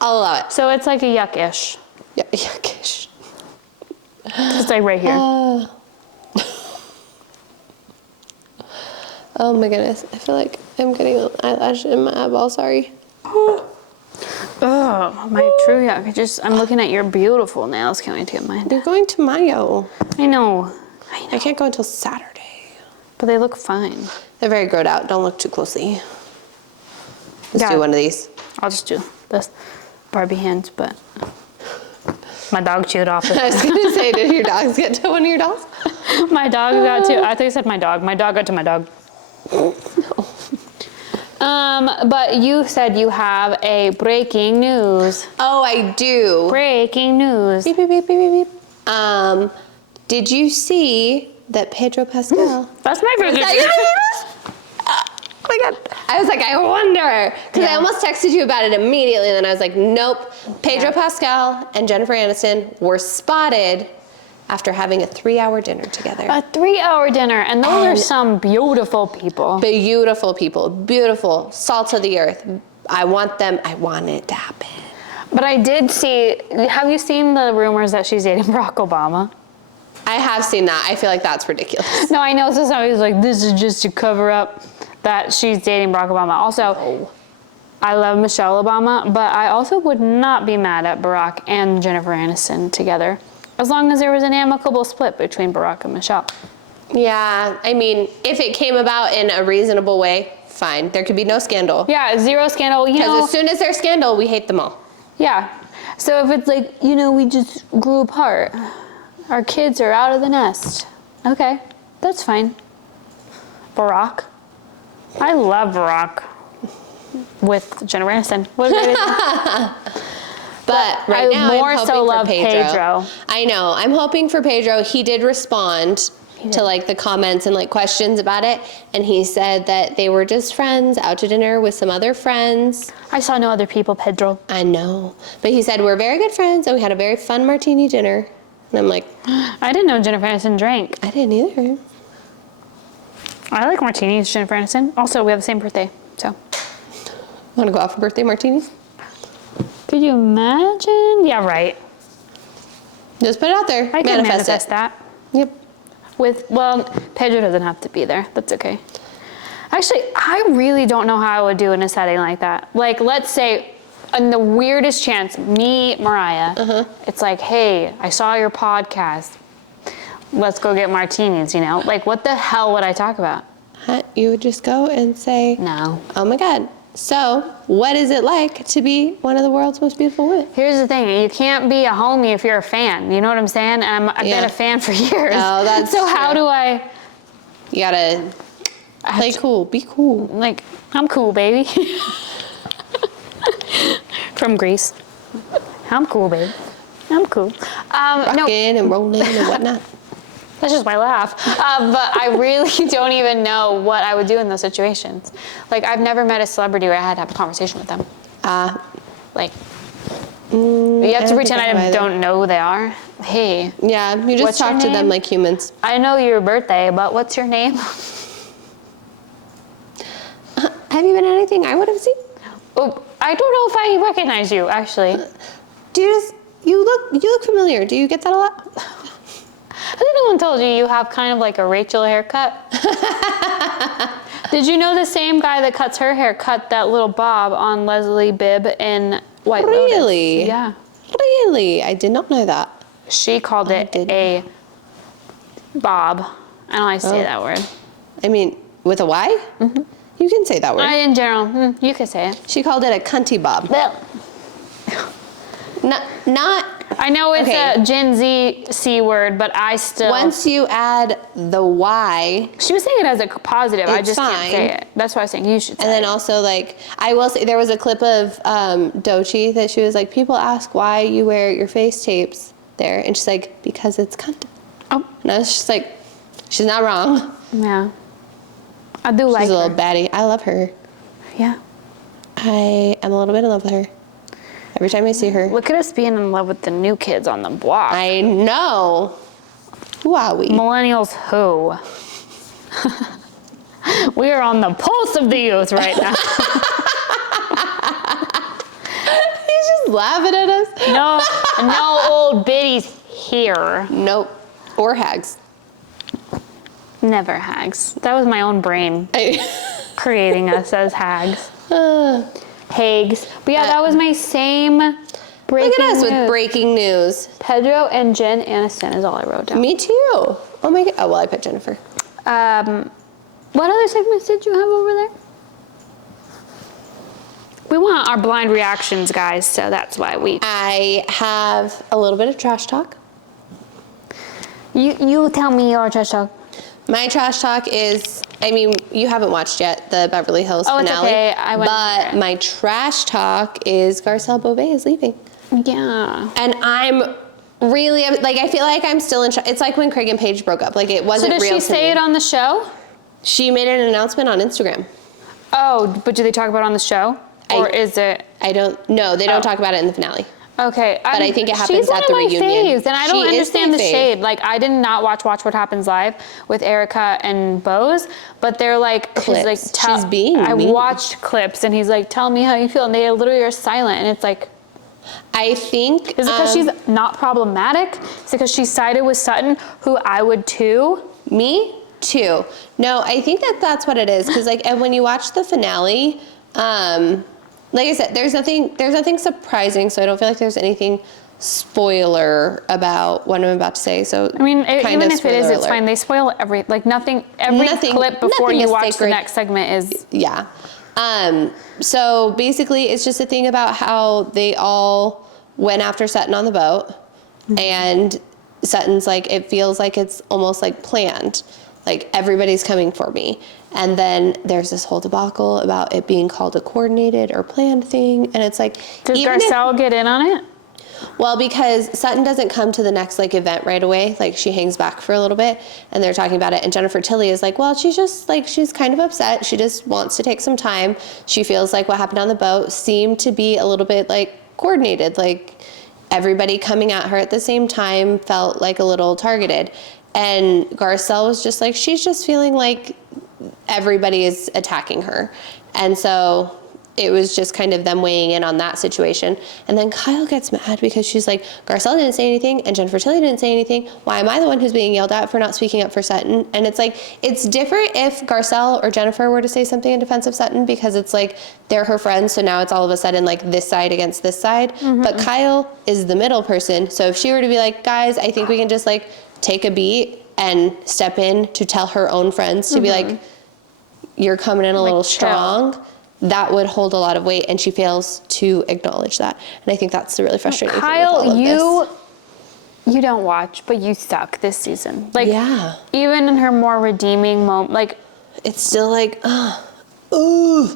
I'll allow it. So it's like a yuckish. Yeah, yuckish. It's like right here. Oh my goodness. I feel like I'm getting an eyelash in my eyeball. Sorry. Oh, my true yuck. I'm looking at your beautiful nails. Can't wait to get mine. You're going to Mayo. I know. I can't go until Saturday. But they look fine. They're very growed out. Don't look too closely. Let's Yeah. do one of these. I'll just do this. Barbie hands, but my dog chewed off I it. was going to say, did your dogs get to one of your dolls? My dog got to, I think I said my dog. My dog got to my dog. But you said you have a breaking news. Oh, I do. Breaking news. Beep, beep, beep, beep, beep, beep. Did you see that Pedro Pascal? That's my breaking Is that news. your news? Oh my God. I was like, I wonder. Because I almost texted you about it immediately, and then I was like, nope. Pedro Pascal and Jennifer Aniston were spotted after having a 3-hour dinner together. A 3-hour dinner, and those are some beautiful people. Beautiful people, beautiful, salt of the earth. I want it to happen. But I did see, have you seen the rumors that she's dating Barack Obama? I have seen that. I feel like that's ridiculous. No, I know, so somebody's like, this is just to cover up that she's dating Barack Obama. Also, I love Michelle Obama, but I also would not be mad at Barack and Jennifer Aniston together, as long as there was an amicable split between Barack and Michelle. Yeah, I mean, if it came about in a reasonable way, fine. There could be no scandal. Yeah, zero scandal, you know. Because as soon as there's scandal, we hate them all. Yeah. So if it's like, you know, we just grew apart, our kids are out of the nest. Okay, that's fine. Barack. I love Barack. With Jennifer Aniston. What did I do? But right I now, more I'm hoping so for love Pedro. I know. I'm hoping for Pedro. He did respond to like the comments and like questions about it, and he said that they were just friends out to dinner with some other friends. I saw no other people, Pedro. I know, but he said we're very good friends and we had a very fun martini dinner. And I'm like, I didn't know Jennifer Aniston drank. I didn't either. I like martinis, Jennifer Aniston. Also, we have the same birthday, so. Want to go out for birthday martinis? Could you imagine? Yeah, right. Just put it out there. I can manifest it. that. Yep. Well, Pedro doesn't have to be there. That's okay. Actually, I really don't know how I would do in a setting like that. Like, let's say, in the weirdest chance, me, Mariah, it's like, hey, I saw your podcast. Let's go get martinis, you know? Like, what the hell would I talk about? You would just go and say, No. oh my God. So, what is it like to be one of the world's most beautiful women? Here's the thing, you can't be a homie if you're a fan. You know what I'm saying? And I've been a fan for years. Oh, that's so how true. do I? You gotta play cool, be cool. Like, I'm cool, baby. From Greece. I'm cool, baby. I'm cool. No, Rocking and rolling and whatnot. that's just my laugh. But I really don't even know what I would do in those situations. Like, I've never met a celebrity where I had to have a conversation with them. Like, you have to pretend I don't know who they are. Hey, Yeah, you just What's your talk to them name? like humans. I know your birthday, but what's your name? Have you been at anything I would have seen? Oh, I don't know if I recognize you, actually. Do you look familiar? Do you get that a lot? Has anyone told you you have kind of like a Rachel haircut? Did you know the same guy that cuts her hair cut that little bob on Leslie Bibb in White Lotus? Really? Yeah. Really? I did not know that. She called it a bob. I don't like to say that word. I mean, with a Y? Mm-hmm. You can say that word. In general, you could say it. She called it a cunty bob. Not. I know it's Okay. a Gen Z C word, but I still... Once you add the Y, She was saying it as a positive. I It's just can't fine. say it. That's why I was saying you should say and then it. also like, I will say there was a clip of Doechii that she was like, people ask why you wear your face tapes there. And she's like, because it's cunt. Oh. And I was just like, she's not wrong. Yeah. I do like She's a her. little baddie. I love her. Yeah. I am a little bit in love with her. Every time I see her. Look at us being in love with the new kids on the block. I know. Wowie. Millennials who? We are on the pulse of the youth right now. He's just laughing at us. No old biddies here. Nope. Or hags. Never hags. That was my own brain creating us as hags. Hags. But yeah, that was my same breaking Look at us news. with breaking news. Pedro and Jen Aniston is all I wrote down. Me too. Oh my god. Oh, well, I put Jennifer. What other segments did you have over there? We want our blind reactions, guys, so that's why I have a little bit of trash talk. You tell me your trash talk. My trash talk is, I mean, you haven't watched yet the Beverly Hills Oh, it's finale. okay. I went But for it. my trash talk is Garcelle Beauvais is leaving. Yeah. And I'm really, like, I feel like I'm still in shock. It's like when Craig and Paige broke up. Like, it So wasn't did real she to say me. it on the show? She made an announcement on Instagram. Oh, but do they talk about it on the show? Or is it? I don't know. They don't Oh. talk about it in the finale. Okay. But I think it happens she's at the one of my reunion. faves, and I don't She is understand my the fave. shade. Like, I did not watch What Happens Live with Erica and Bose, but they're like, Clips. she's like, She's being I mean. watched clips, and he's like, tell me how you feel, and they literally are silent, and it's like, I think. is it because she's not problematic? Is it because she sided with Sutton, who I would too? Me too. No, I think that's what it is. Because like, and when you watch the finale, like I said, there's nothing surprising. So I don't feel like there's anything spoiler about what I'm about to say. So I mean, kind even of if it is, spoiler it's alert. fine. They spoil every Nothing- clip before nothing you is watch the sacred. next segment is. Yeah. So basically, it's just a thing about how they all went after Sutton on the boat, and Sutton's like, it feels like it's almost like planned, like everybody's coming for me. And then there's this whole debacle about it being called a coordinated or planned thing, and it's like, Does even if- Garcelle get in on it? well, because Sutton doesn't come to the next like event right away. Like she hangs back for a little bit and they're talking about it. And Jennifer Tilly is like, well, she's just like, she's kind of upset. She just wants to take some time. She feels like what happened on the boat seemed to be a little bit like coordinated. Like everybody coming at her at the same time felt like a little targeted. And Garcelle was just like, she's just feeling like everybody is attacking her. And so it was just kind of them weighing in on that situation. And then Kyle gets mad because she's like, Garcelle didn't say anything and Jennifer Tilly didn't say anything. Why am I the one who's being yelled at for not speaking up for Sutton? And it's like, it's different if Garcelle or Jennifer were to say something in defense of Sutton because it's like, they're her friends. So now it's all of a sudden like this side against this side. But Kyle is the middle person. So if she were to be like, guys, I think we can just like take a beat and step in to tell her own friends to be like, you're coming in a little chill. strong, that would hold a lot of weight, and she fails to acknowledge that. And I think that's the really frustrating thing with all Kyle, of this. you don't watch, but you suck this season. Like, Yeah. even in her more redeeming moment, like, It's still like, ooh.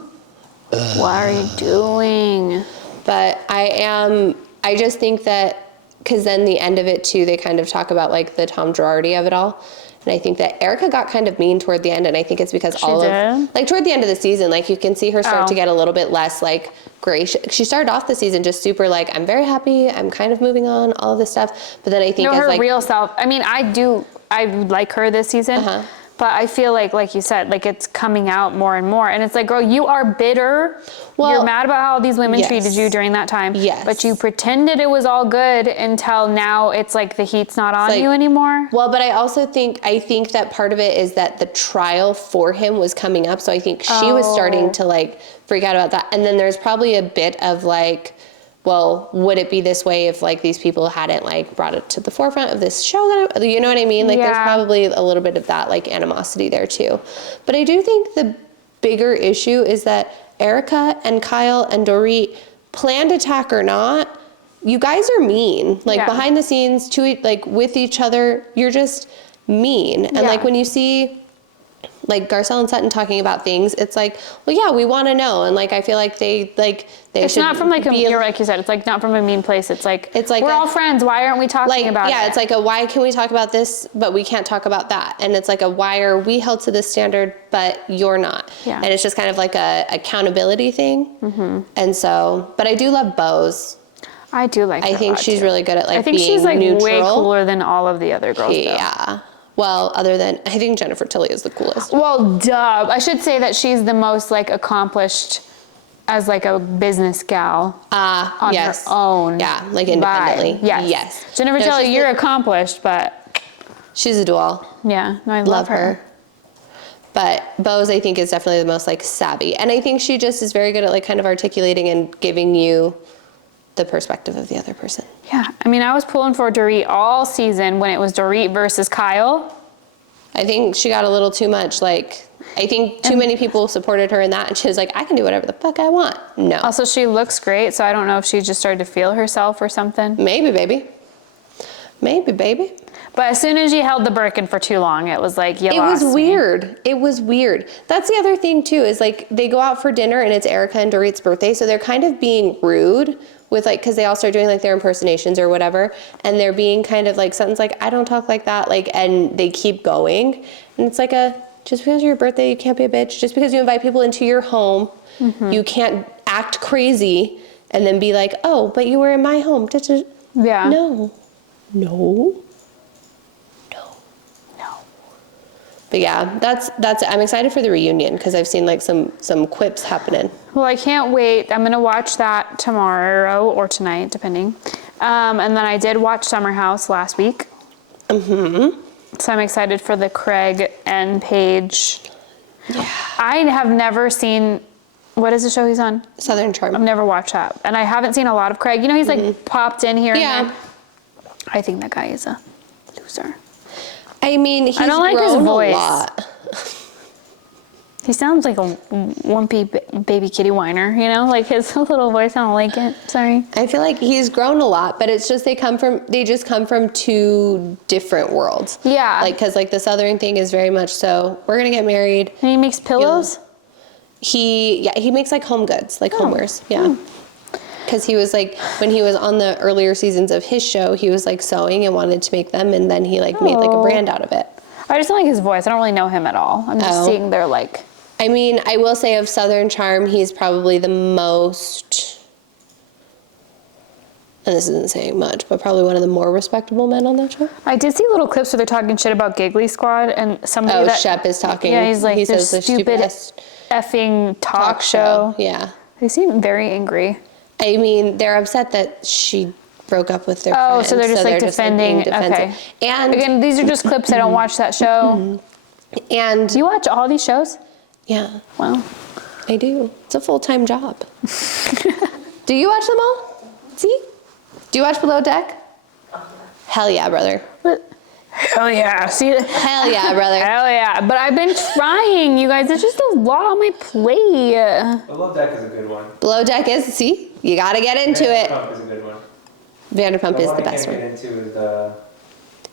what are you doing? But I just think that, because then the end of it too, they kind of talk about like the Tom Girardi of it all. And I think that Erica got kind of mean toward the end, and I think it's because like toward the end of the season, like you can see her start to get a little bit less like gracious. She started off the season just super like, I'm very happy, I'm kind of moving on, all of this stuff. But then I think her as like real self. I mean, I like her this season, but I feel like you said, like it's coming out more and more. And it's like, girl, you are bitter. Well, you're mad about how these women yes. treated you during that time. Yes. But you pretended it was all good until now it's like the heat's not on like- you anymore. Well, but I think that part of it is that the trial for him was coming up. So I think she was starting to like freak out about that. And then there's probably a bit of like, well, would it be this way if like these people hadn't like brought it to the forefront of this show? That you know what I mean? Like there's probably a little bit of that like animosity there too. But I do think the bigger issue is that Erica and Kyle and Dorit, planned attack or not, you guys are mean. Like behind the scenes, like with each other, you're just mean. And like when you see like Garcelle and Sutton talking about things, it's like, well, yeah, we want to know. And like, I feel like they It's should not from like be like you said, it's like not from a mean place. It's like we're a- all friends. Why aren't we talking like, about it? yeah, it's like why can we talk about this, but we can't talk about that? And it's like why are we held to this standard, but you're not? Yeah. And it's just kind of like a accountability thing. Mm-hmm. And so, but I do love Bose. I do like her I a think lot, she's too. really good at like I think being she's like neutral. way cooler than all of the other girls. Yeah. Well, other than, I think Jennifer Tilly is the coolest. Well, duh. I should say that she's the most like accomplished as like a business gal on Yes. her own. Yeah, like independently. Vibe. Yes. Yes. Jennifer No, Tilly, she's you're accomplished, but She's a doll. yeah, no, I Love her. But Bose, I think, is definitely the most like savvy. And I think she just is very good at like kind of articulating and giving you the perspective of the other person. Yeah, I mean, I was pulling for Dorit all season when it was Dorit versus Kyle. I think she got a little too much, like, I think too many people supported her in that, and she was like, I can do whatever the fuck I want. No. Also, she looks great, so I don't know if she just started to feel herself or something. Maybe, baby. Maybe, baby. But as soon as you held the Birkin for too long, it was like, you It lost was me. weird. It was weird. That's the other thing, too, is like, they go out for dinner, and it's Erica and Dorit's birthday, so they're kind of being rude with like, because they all start doing like their impersonations or whatever, and they're being kind of like, something's like, I don't talk like that, like, and they keep going. And it's like just because it's your birthday, you can't be a bitch. Just because you invite people into your home, you can't act crazy and then be like, oh, but you were in my home. Yeah. No. But yeah, that's it. I'm excited for the reunion because I've seen like some quips happening. Well, I can't wait. I'm going to watch that tomorrow or tonight, depending. And then I did watch Summer House last week. Mm-hmm. So I'm excited for the Craig and Paige. Yeah. I have never seen, what is the show he's on? Southern Charm. I've never watched that. And I haven't seen a lot of Craig. You know, he's like popped in here and there. I think that guy is a loser. I mean, he's I don't like his grown voice. a lot. He sounds like a lumpy baby kitty whiner, you know? Like his little voice, I don't like it. Sorry. I feel like he's grown a lot, but it's just they just come from two different worlds. Yeah. Like, because like the Southern thing is very much so, we're going to get married. And he makes pillows? He makes like home goods, like homewares. Yeah. Because he was like, when he was on the earlier seasons of his show, he was like sewing and wanted to make them, and then he like made like a brand out of it. I just don't like his voice. I don't really know him at all. I'm just seeing their like... I mean, I will say of Southern Charm, he's probably the most, and this isn't saying much, but probably one of the more respectable men on that show. I did see little clips where they're talking shit about Giggly Squad and somebody Shep is talking. Yeah, he's like, he this says the stupid stupidest effing talk show. Yeah. They seem very angry. I mean, they're upset that she broke up with their Oh, friends. so they're just like defending. being defensive. Okay. And again, these are just clips. I don't watch that show. and Do you watch all these shows? yeah, Wow. I do. It's a full-time job. Do you watch them all? See? Do you watch Below Deck? Hell yeah, brother. Hell yeah. See? Hell yeah, brother. Hell yeah. But I've been trying, you guys. There's just a lot on my plate. Below Deck is a good one. Below Deck is, see? You gotta get into it. Vanderpump is a good one. Vanderpump is one the I best can't one. get into is the...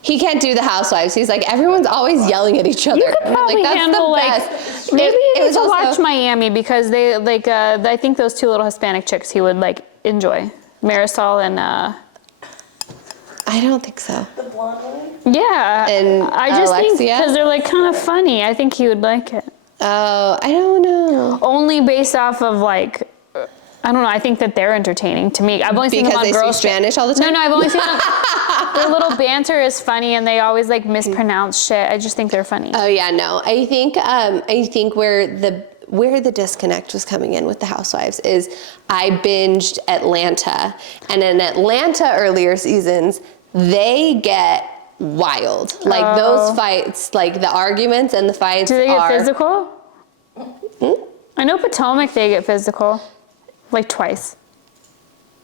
He can't do the Housewives. He's like, everyone's always yelling at each other. You could And I'm probably like, that's handle the like best. maybe It was to also- watch Miami because they like I think those two little Hispanic chicks he would like enjoy, Marisol and I don't think so. The blonde one? yeah. And I just think Alexia? because they're like kind of funny. I think he would like it. Oh, I don't know. Only based off of like. I don't know. I think that they're entertaining to me. I've only seen them Because on they Girls speak Spanish all the time? No, I've only seen them. Their little banter is funny, and they always like mispronounce shit. I just think they're funny. Oh yeah, no. I think where the disconnect was coming in with the Housewives is I binged Atlanta, and in Atlanta earlier seasons they get wild. Like those fights, like the arguments and the fights Do they get are physical? I know Potomac they get physical, like twice.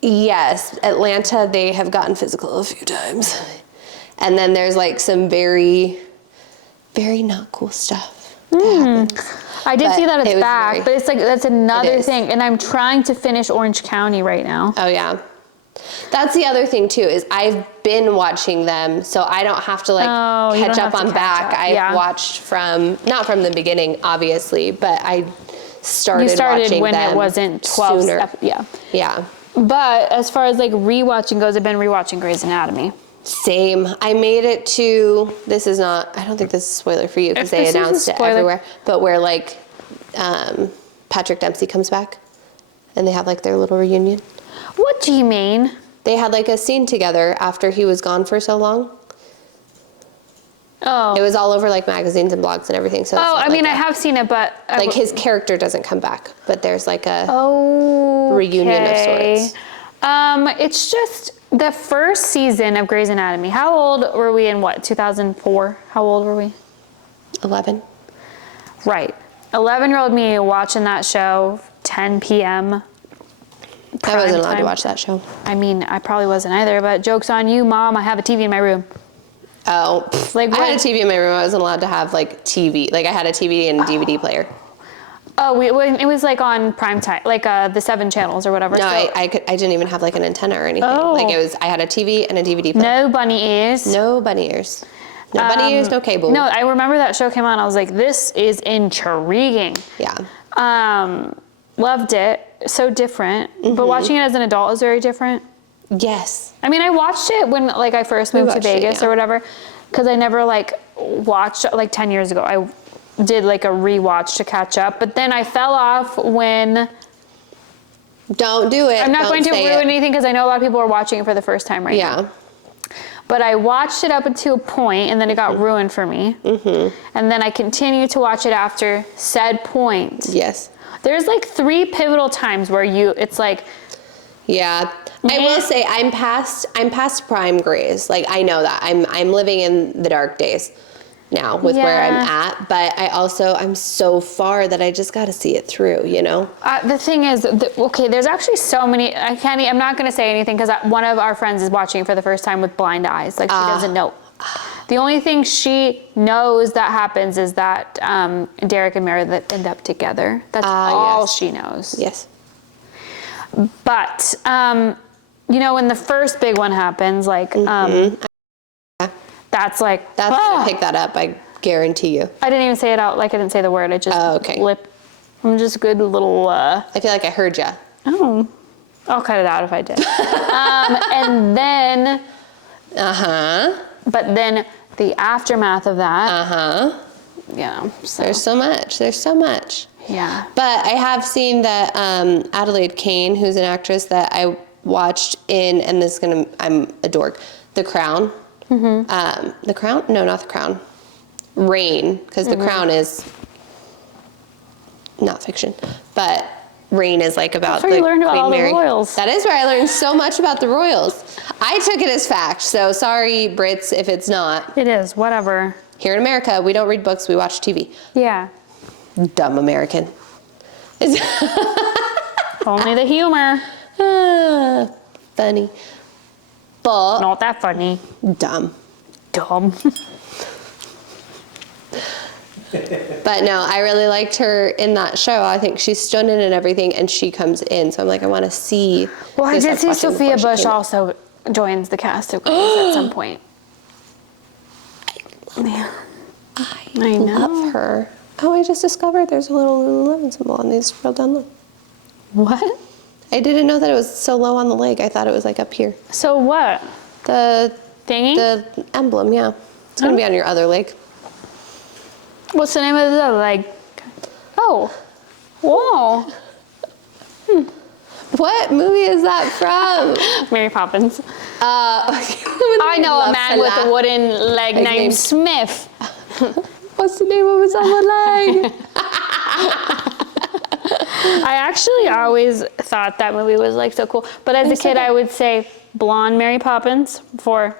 Yes, Atlanta, they have gotten physical a few times. And then there's like some very, very not cool stuff that happens. I did But see that it it's was back, very- but it's like that's another is. thing. And I'm trying to finish Orange County right now. Oh yeah. That's the other thing too, is I've been watching them, so I don't have to like catch up on back. I've watched from, not from the beginning, obviously, but I started watching when them it wasn't 12 sooner. Yeah. But as far as like rewatching goes, I've been rewatching Grey's Anatomy. Same. I made it to, this is not, I don't think this is a spoiler for you because they announced it everywhere, but where like Patrick Dempsey comes back and they have like their little reunion. What do you mean? They had like a scene together after he was gone for so long. Oh. It was all over like magazines and blogs and everything. So I mean, I have seen it, but like his character doesn't come back, but there's like a reunion of sorts. It's just the first season of Grey's Anatomy. How old were we in 2004? How old were we? 11. Right. 11-year-old me watching that show, 10 p.m. I wasn't allowed to watch that show. I mean, I probably wasn't either, but joke's on you, Mom. I have a TV in my room. Oh, like I had a TV in my room. I wasn't allowed to have like TV. Like I had a TV and a DVD player. Oh, it was like on prime time, like the 7 channels or whatever. No, so. I didn't even have like an antenna or anything. Oh. Like I had a TV and a DVD player. No bunny ears. No bunny ears. No bunny ears, no cable. No, I remember that show came on. I was like, this is intriguing. Yeah. Loved it. So different. But watching it as an adult is very different. Yes. I mean, I watched it when like I first moved to Vegas or whatever, because I never like watched, like 10 years ago, I did like a rewatch to catch up, but then I fell off when... Don't do it. I'm not going to ruin anything because I know a lot of people are watching it for the first time right now. But I watched it up until a point and then it got ruined for me. And then I continued to watch it after said point. Yes. There's like 3 pivotal times where it's like... Yeah. I will say I'm past prime Grays. Like I know that. I'm living in the dark days now with where I'm at, but I'm so far that I just got to see it through, you know? The thing is, okay, there's actually so many, I'm not going to say anything because one of our friends is watching it for the first time with blind eyes. Like she doesn't know. The only thing she knows that happens is that Derek and Meredith end up together. That's all she knows. Yes. But, you know, when the first big one happens, like, that's like... That's going to pick that up, I guarantee you. I didn't even say it out, like I didn't say the word, I just I'm just good little... I feel like I heard ya. Oh, I'll cut it out if I did. And then... But then the aftermath of that... Yeah. So. There's so much. There's so much. Yeah. But I have seen that Adelaide Kane, who's an actress that I watched in, and this is gonna, I'm a dork, The Crown. The Crown? No, not The Crown. Reign, because The Crown is not fiction, but Reign is like about That's where you learned about all the royals. That is where I learned so much about the royals. I took it as fact, so sorry, Brits, if it's not. It is, whatever. Here in America, we don't read books, we watch TV. Yeah. Dumb American. Only the humor. Funny. But Not that funny. dumb. Dumb. But no, I really liked her in that show. I think she's stunning and everything, and she comes in, so I'm like, I want to see. Well, I did see Sophia Bush also joins the cast of Grace at some point. I love her. Oh, I just discovered there's a little Lululemon symbol on these. Scroll down low. What? I didn't know that it was so low on the leg. I thought it was like up here. So what? The Thingy? The emblem, yeah. It's gonna be on your other leg. What's the name of the other leg? Oh. Whoa. What movie is that from? Mary Poppins. I know a man with a wooden leg named Smith. What's the name of his other leg? I actually always thought that movie was like so cool. But as a kid, I would say blonde Mary Poppins for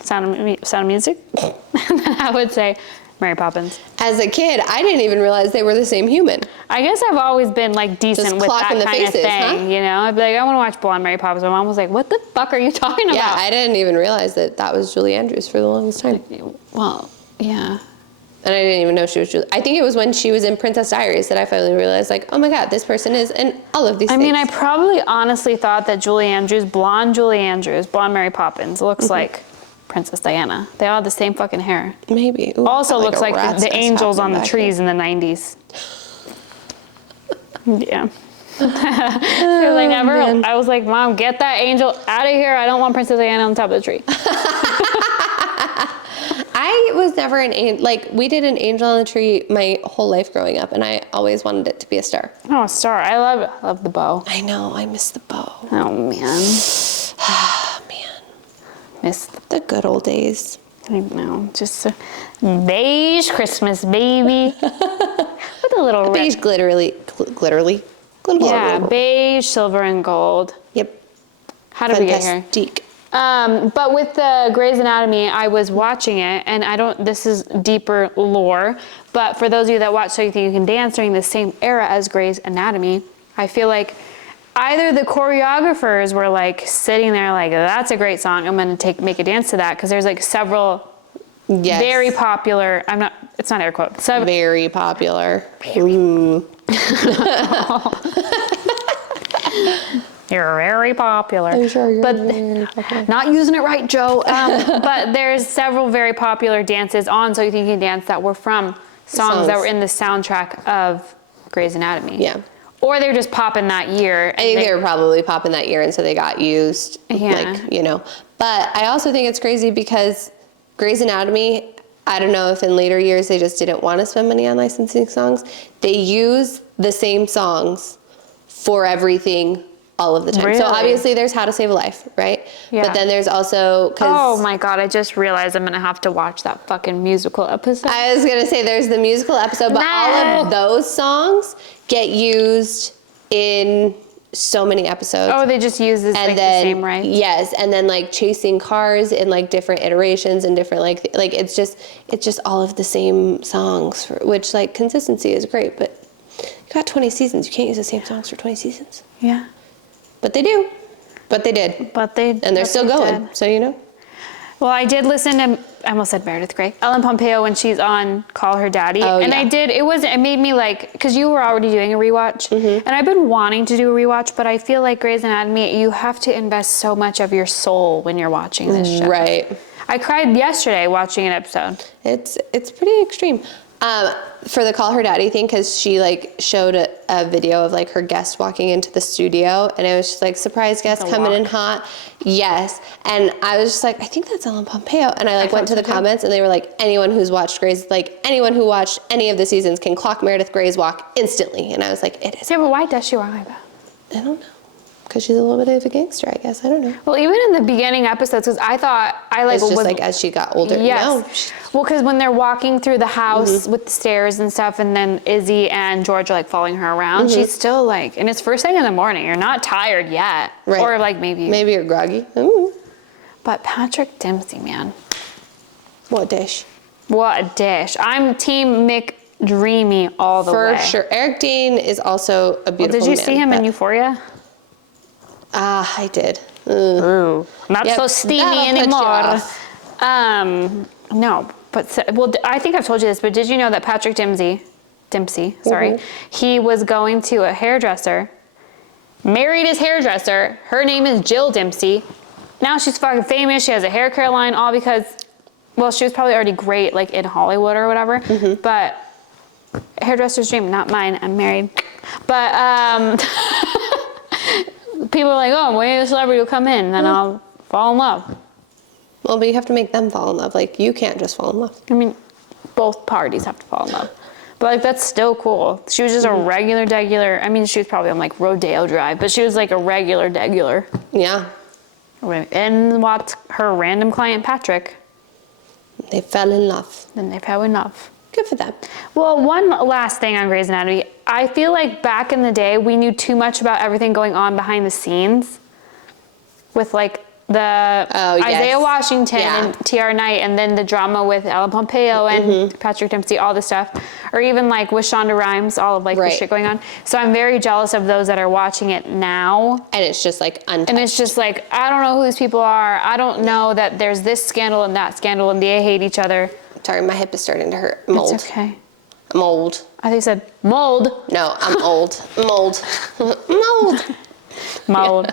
Sound of Music. And then I would say Mary Poppins. As a kid, I didn't even realize they were the same human. I guess I've always been like decent with that kind of thing, you know? I'd be like, I want to watch blonde Mary Poppins. My mom was like, what the fuck are you talking about? Yeah, I didn't even realize that was Julie Andrews for the longest time. Well, yeah. And I didn't even know she was Julie. I think it was when she was in Princess Diaries that I finally realized, like, oh my God, this person is in all of these things. I mean, I probably honestly thought that blonde Julie Andrews, blonde Mary Poppins, looks like Princess Diana. They all have the same fucking hair. Maybe. Ooh, Also got, looks like rat's the nest angels on happening the back trees here. in the 90s. Yeah. Because I was like, Mom, get that angel out of here. I don't want Princess Diana on top of the tree. I was never an angel. Like, we did an angel on the tree my whole life growing up, and I always wanted it to be a star. Oh, a star. I love the bow. I know. I miss the bow. Oh, man. Oh, man. Miss The good old days. I know. Just a beige Christmas, baby. With a little Beige glitterly. Yeah, beige, silver, and gold. Yep. How did we get here? Fantastique. But with the Grey's Anatomy, I was watching it, and this is deeper lore, but for those of you that watch So You Think You Can Dance during the same era as Grey's Anatomy, I feel like either the choreographers were like sitting there like, that's a great song, I'm gonna make a dance to that, because there's like several very popular, it's not air quote. Very popular. You're very popular. I'm sure you're but very popular. Not using it right, Joe. But there's several very popular dances on So You Think You Can Dance that were from songs that were in the soundtrack of Grey's Anatomy. Yeah. Or they were just popping that year. I think they were probably popping that year, and so they got used. Yeah. Like, you know. But I also think it's crazy because Grey's Anatomy, I don't know if in later years they just didn't want to spend money on licensing songs. They use the same songs for everything all of the time. Really? So obviously there's How to Save a Life, right? Yeah. But then there's also, Oh my God, I just realized I'm gonna have to watch that fucking musical episode. I was gonna say there's the musical episode, but all of those songs get used in so many episodes. Oh, they just use this And like then, the same right? yes, and then like chasing cars in like different iterations and different like it's just all of the same songs, which like consistency is great, but you got 20 seasons, you can't use the same songs for 20 seasons. Yeah. But they do. But they did. And they're still going, so you know. Well, I did listen to, I almost said Meredith Grey, Ellen Pompeo when she's on Call Her Daddy. Oh, and yeah. it made me like, because you were already doing a rewatch. And I've been wanting to do a rewatch, but I feel like Grey's Anatomy, you have to invest so much of your soul when you're watching this show. Right. I cried yesterday watching an episode. It's pretty extreme. For the Call Her Daddy thing, because she like showed a video of like her guest walking into the studio, and it was just like, surprise guest coming in hot. Yes. And I was just like, I think that's Ellen Pompeo. And I like went to the comments, and they were like, anyone who watched any of the seasons can clock Meredith Grey's walk instantly. And I was like, it is. Yeah, but why does she walk like that? I don't know. Because she's a little bit of a gangster, I guess. I don't know. Well, even in the beginning episodes, because I thought It's just like as she got older. Yes. No. Well, because when they're walking through the house with the stairs and stuff, and then Izzy and George are like following her around, she's still like, and it's first thing in the morning. You're not tired yet. Right. Or like maybe you're groggy. Ooh. But Patrick Dempsey, man. What dish? What a dish. I'm Team McDreamy all the way. For sure. Eric Dean is also a beautiful Did you man, see him in Euphoria? I did. Ooh. Not so steamy that'll put you anymore. No, but well, I think I've told you this, but did you know that Patrick Dempsey, he was going to a hairdresser, married his hairdresser. Her name is Jill Dempsey. Now she's fucking famous. She has a hair care line, all because, well, she was probably already great, like in Hollywood or whatever. But hairdresser's dream, not mine. I'm married. But people are like, oh, when a celebrity will come in, then I'll fall in love. Well, but you have to make them fall in love. Like, you can't just fall in love. I mean, both parties have to fall in love. But like, that's still cool. She was just a regular degular. I mean, she was probably on like Rodeo Drive, but she was like a regular degular. Yeah. And what her random client, Patrick. They fell in love. Then they fell in love. Good for them. Well, one last thing on Grey's Anatomy. I feel like back in the day, we knew too much about everything going on behind the scenes with like the Isaiah Washington and T.R. Knight, and then the drama with Ellen Pompeo and Patrick Dempsey, all this stuff. Or even like with Shonda Rhimes, all of like the shit going on. So I'm very jealous of those that are watching it now. And it's just like untouched. And it's just like, I don't know who these people are. I don't know that there's this scandal and that scandal and they hate each other. Sorry, my hip is starting to hurt. I'm old. It's okay. I'm old. I think you said mold. No, I'm old. I'm old. Mold. Mold.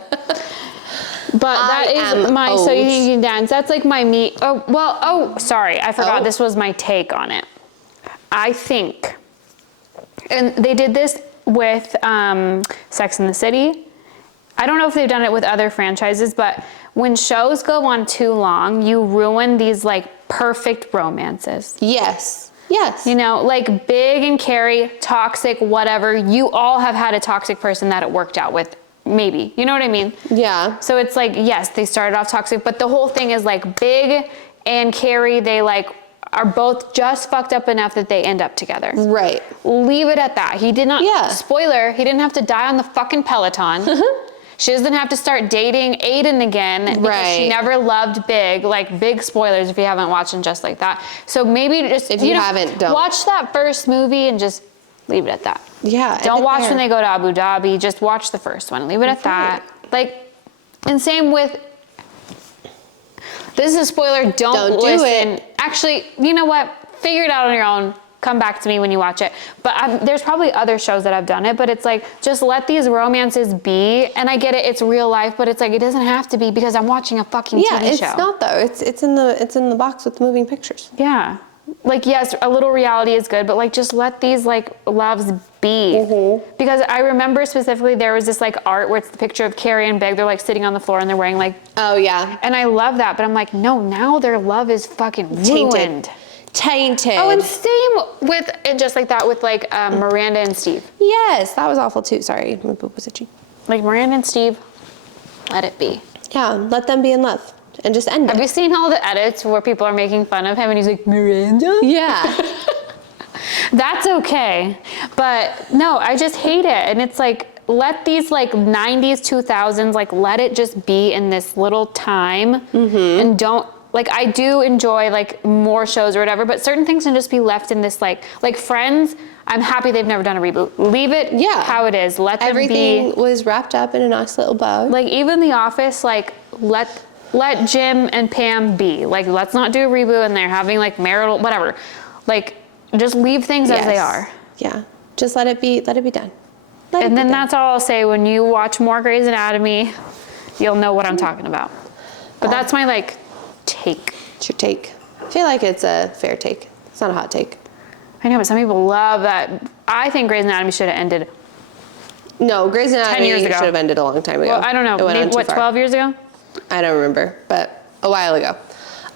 But that is my old. So You Think You Can Dance. That's like my meat. Sorry. I forgot this was my take on it. I think, and they did this with Sex and the City. I don't know if they've done it with other franchises, but when shows go on too long, you ruin these like perfect romances. Yes. Yes. You know, like Big and Carrie, toxic, whatever. You all have had a toxic person that it worked out with, maybe. You know what I mean? Yeah. So it's like, yes, they started off toxic, but the whole thing is like Big and Carrie, they like are both just fucked up enough that they end up together. Right. Leave it at that. He did not, spoiler, he didn't have to die on the fucking Peloton. She doesn't have to start dating Aiden again because she never loved Big. Like, big spoilers if you haven't watched them just like that. So maybe just, if you haven't, don't. Watch that first movie and just leave it at that. Yeah. Don't watch when they go to Abu Dhabi. Just watch the first one. Leave it at that. Like, and same with, this is a spoiler. Don't listen. It. Actually, you know what? Figure it out on your own. Come back to me when you watch it. But there's probably other shows that have done it, but it's like, just let these romances be. And I get it, it's real life, but it's like, it doesn't have to be because I'm watching a fucking TV show. Yeah, it's not though. It's in the box with the moving pictures. Yeah. Like, yes, a little reality is good, but like, just let these like loves be. Because I remember specifically there was this like art where it's the picture of Carrie and Big. They're like sitting on the floor and they're wearing like. Oh yeah. And I love that, but I'm like, no, now their love is fucking ruined. Tainted. Oh, and same with, and just like that with like Miranda and Steve. Yes, that was awful too. Sorry, my boob was itchy. Like Miranda and Steve, let it be. Yeah, let them be in love and just end it. Have you seen all the edits where people are making fun of him and he's like, Miranda? Yeah. That's okay. But no, I just hate it. And it's like, let these like 90s, 2000s, like let it just be in this little time and don't, like I do enjoy like more shows or whatever, but certain things can just be left in this like Friends, I'm happy they've never done a reboot. Leave it how it is. Let them Everything was wrapped up in a nice little bow. Like even The Office, like let Jim and Pam be. Like let's not do a reboot and they're having like marital, whatever. Like just leave things as they are. Yeah, just let it be done. And then that's all I'll say. When you watch more Grey's Anatomy, you'll know what I'm talking about. But that's my like take. It's your take. I feel like it's a fair take. It's not a hot take. I know, but some people love that. I think Grey's Anatomy should have ended. No, Grey's Anatomy 10 years ago. should have ended a long time ago. Well, I don't know. Maybe, what, 12 years ago? I don't remember, but a while ago.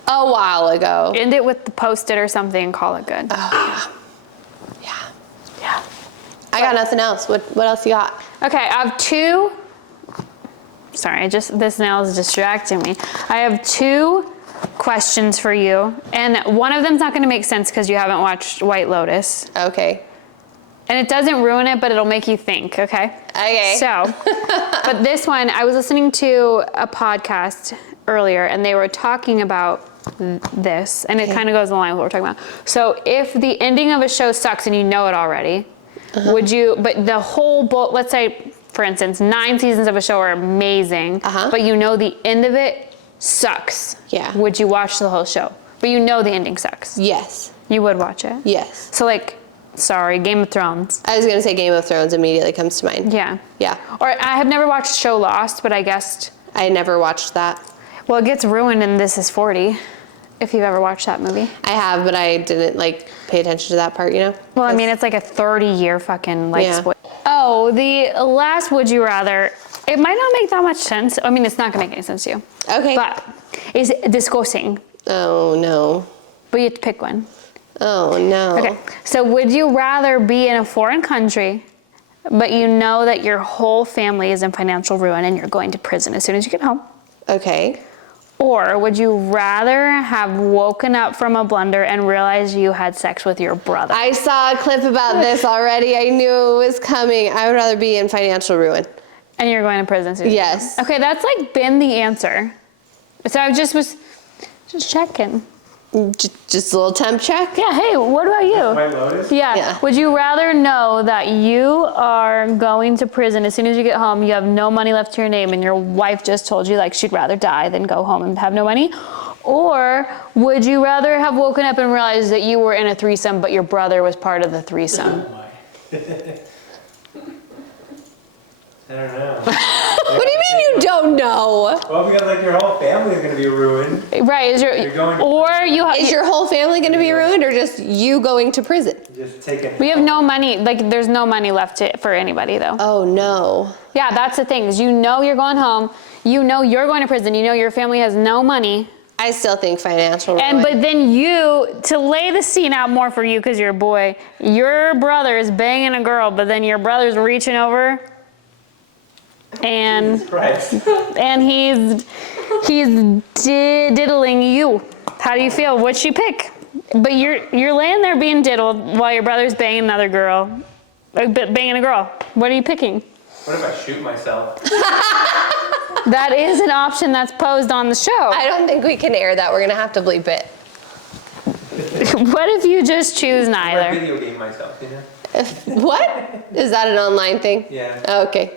A while ago. End it with the Post-it or something and call it good. Oh, yeah. I got nothing else. What else you got? Okay, I have two. Sorry, this now is distracting me. I have two questions for you, and one of them's not going to make sense because you haven't watched White Lotus. Okay. And it doesn't ruin it, but it'll make you think, okay? Okay. So, but this one, I was listening to a podcast earlier, and they were talking about this, and it kind of goes in line with what we're talking about. So, if the ending of a show sucks and you know it already, would you, but the whole, let's say, for instance, 9 seasons of a show are amazing, but you know the end of it sucks. Yeah. Would you watch the whole show? But you know the ending sucks. Yes. You would watch it? Yes. So like, sorry, Game of Thrones. I was going to say Game of Thrones immediately comes to mind. Yeah. Yeah. Or I have never watched the show Lost, but I guessed. I never watched that. Well, it gets ruined in This Is 40, if you've ever watched that movie. I have, but I didn't like pay attention to that part, you know? Well, I mean, it's like a 30-year fucking like spoil. Oh, the last Would You Rather, it might not make that much sense. I mean, it's not gonna make any sense to you. Okay. But it's discussing. Oh, no. But you have to pick one. Oh, no. Okay, so would you rather be in a foreign country, but you know that your whole family is in financial ruin and you're going to prison as soon as you get home? Okay. Or would you rather have woken up from a blunder and realized you had sex with your brother? I saw a clip about this already. I knew it was coming. I would rather be in financial ruin. And you're going to prison soon? Yes. Okay, that's like been the answer. So I was just checking. Just a little temp check? Yeah, hey, what about you? White Lotus? Yeah. Would you rather know that you are going to prison as soon as you get home, you have no money left to your name, and your wife just told you like she'd rather die than go home and have no money? Or would you rather have woken up and realized that you were in a threesome, but your brother was part of the threesome? I don't know. What do you mean you don't know? Well, because like your whole family is gonna be ruined. Right, is You're going- Is your whole family going to be ruined, or just you going to prison? Just take it. we have no money, like there's no money left for anybody though. Oh no. Yeah, that's the thing, is you know you're going home, you know you're going to prison, you know your family has no money. I still think financial ruin. And but then you, to lay the scene out more for you because you're a boy, your brother is banging a girl, but then your brother's reaching over and Christ. and he's diddling you. How do you feel? What'd you pick? But you're laying there being diddled while your brother's banging another girl, banging a girl. What are you picking? What if I shoot myself? That is an option that's posed on the show. I don't think we can air that. We're going to have to bleep it. What if you just choose I neither? video game myself, you know? What? Is that an online thing? Yeah. Oh, okay.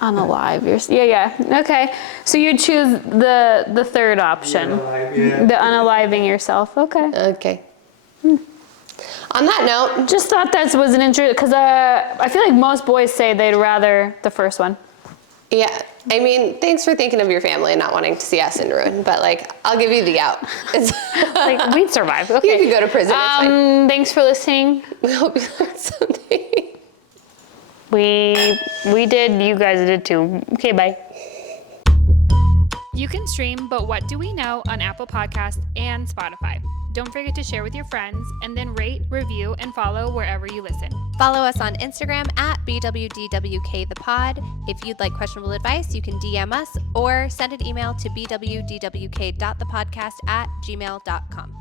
Unalive. Yeah. Okay. So you choose the third option. Yeah. The unaliving yourself. Okay. Okay. On that note, Just thought that was an interesting, because I feel like most boys say they'd rather the first one. yeah, I mean, thanks for thinking of your family and not wanting to see us in ruin, but like, I'll give you the out. Like, we'd survive. Okay. You could go to prison, it's fine. Thanks for listening. We hope you learned something. We did, you guys did too. Okay, bye. You can stream But What Do We Know on Apple Podcasts and Spotify. Don't forget to share with your friends and then rate, review, and follow wherever you listen. Follow us on Instagram at BWDWKThePod. If you'd like questionable advice, you can DM us or send an email to bwdwk.thepodcast@gmail.com.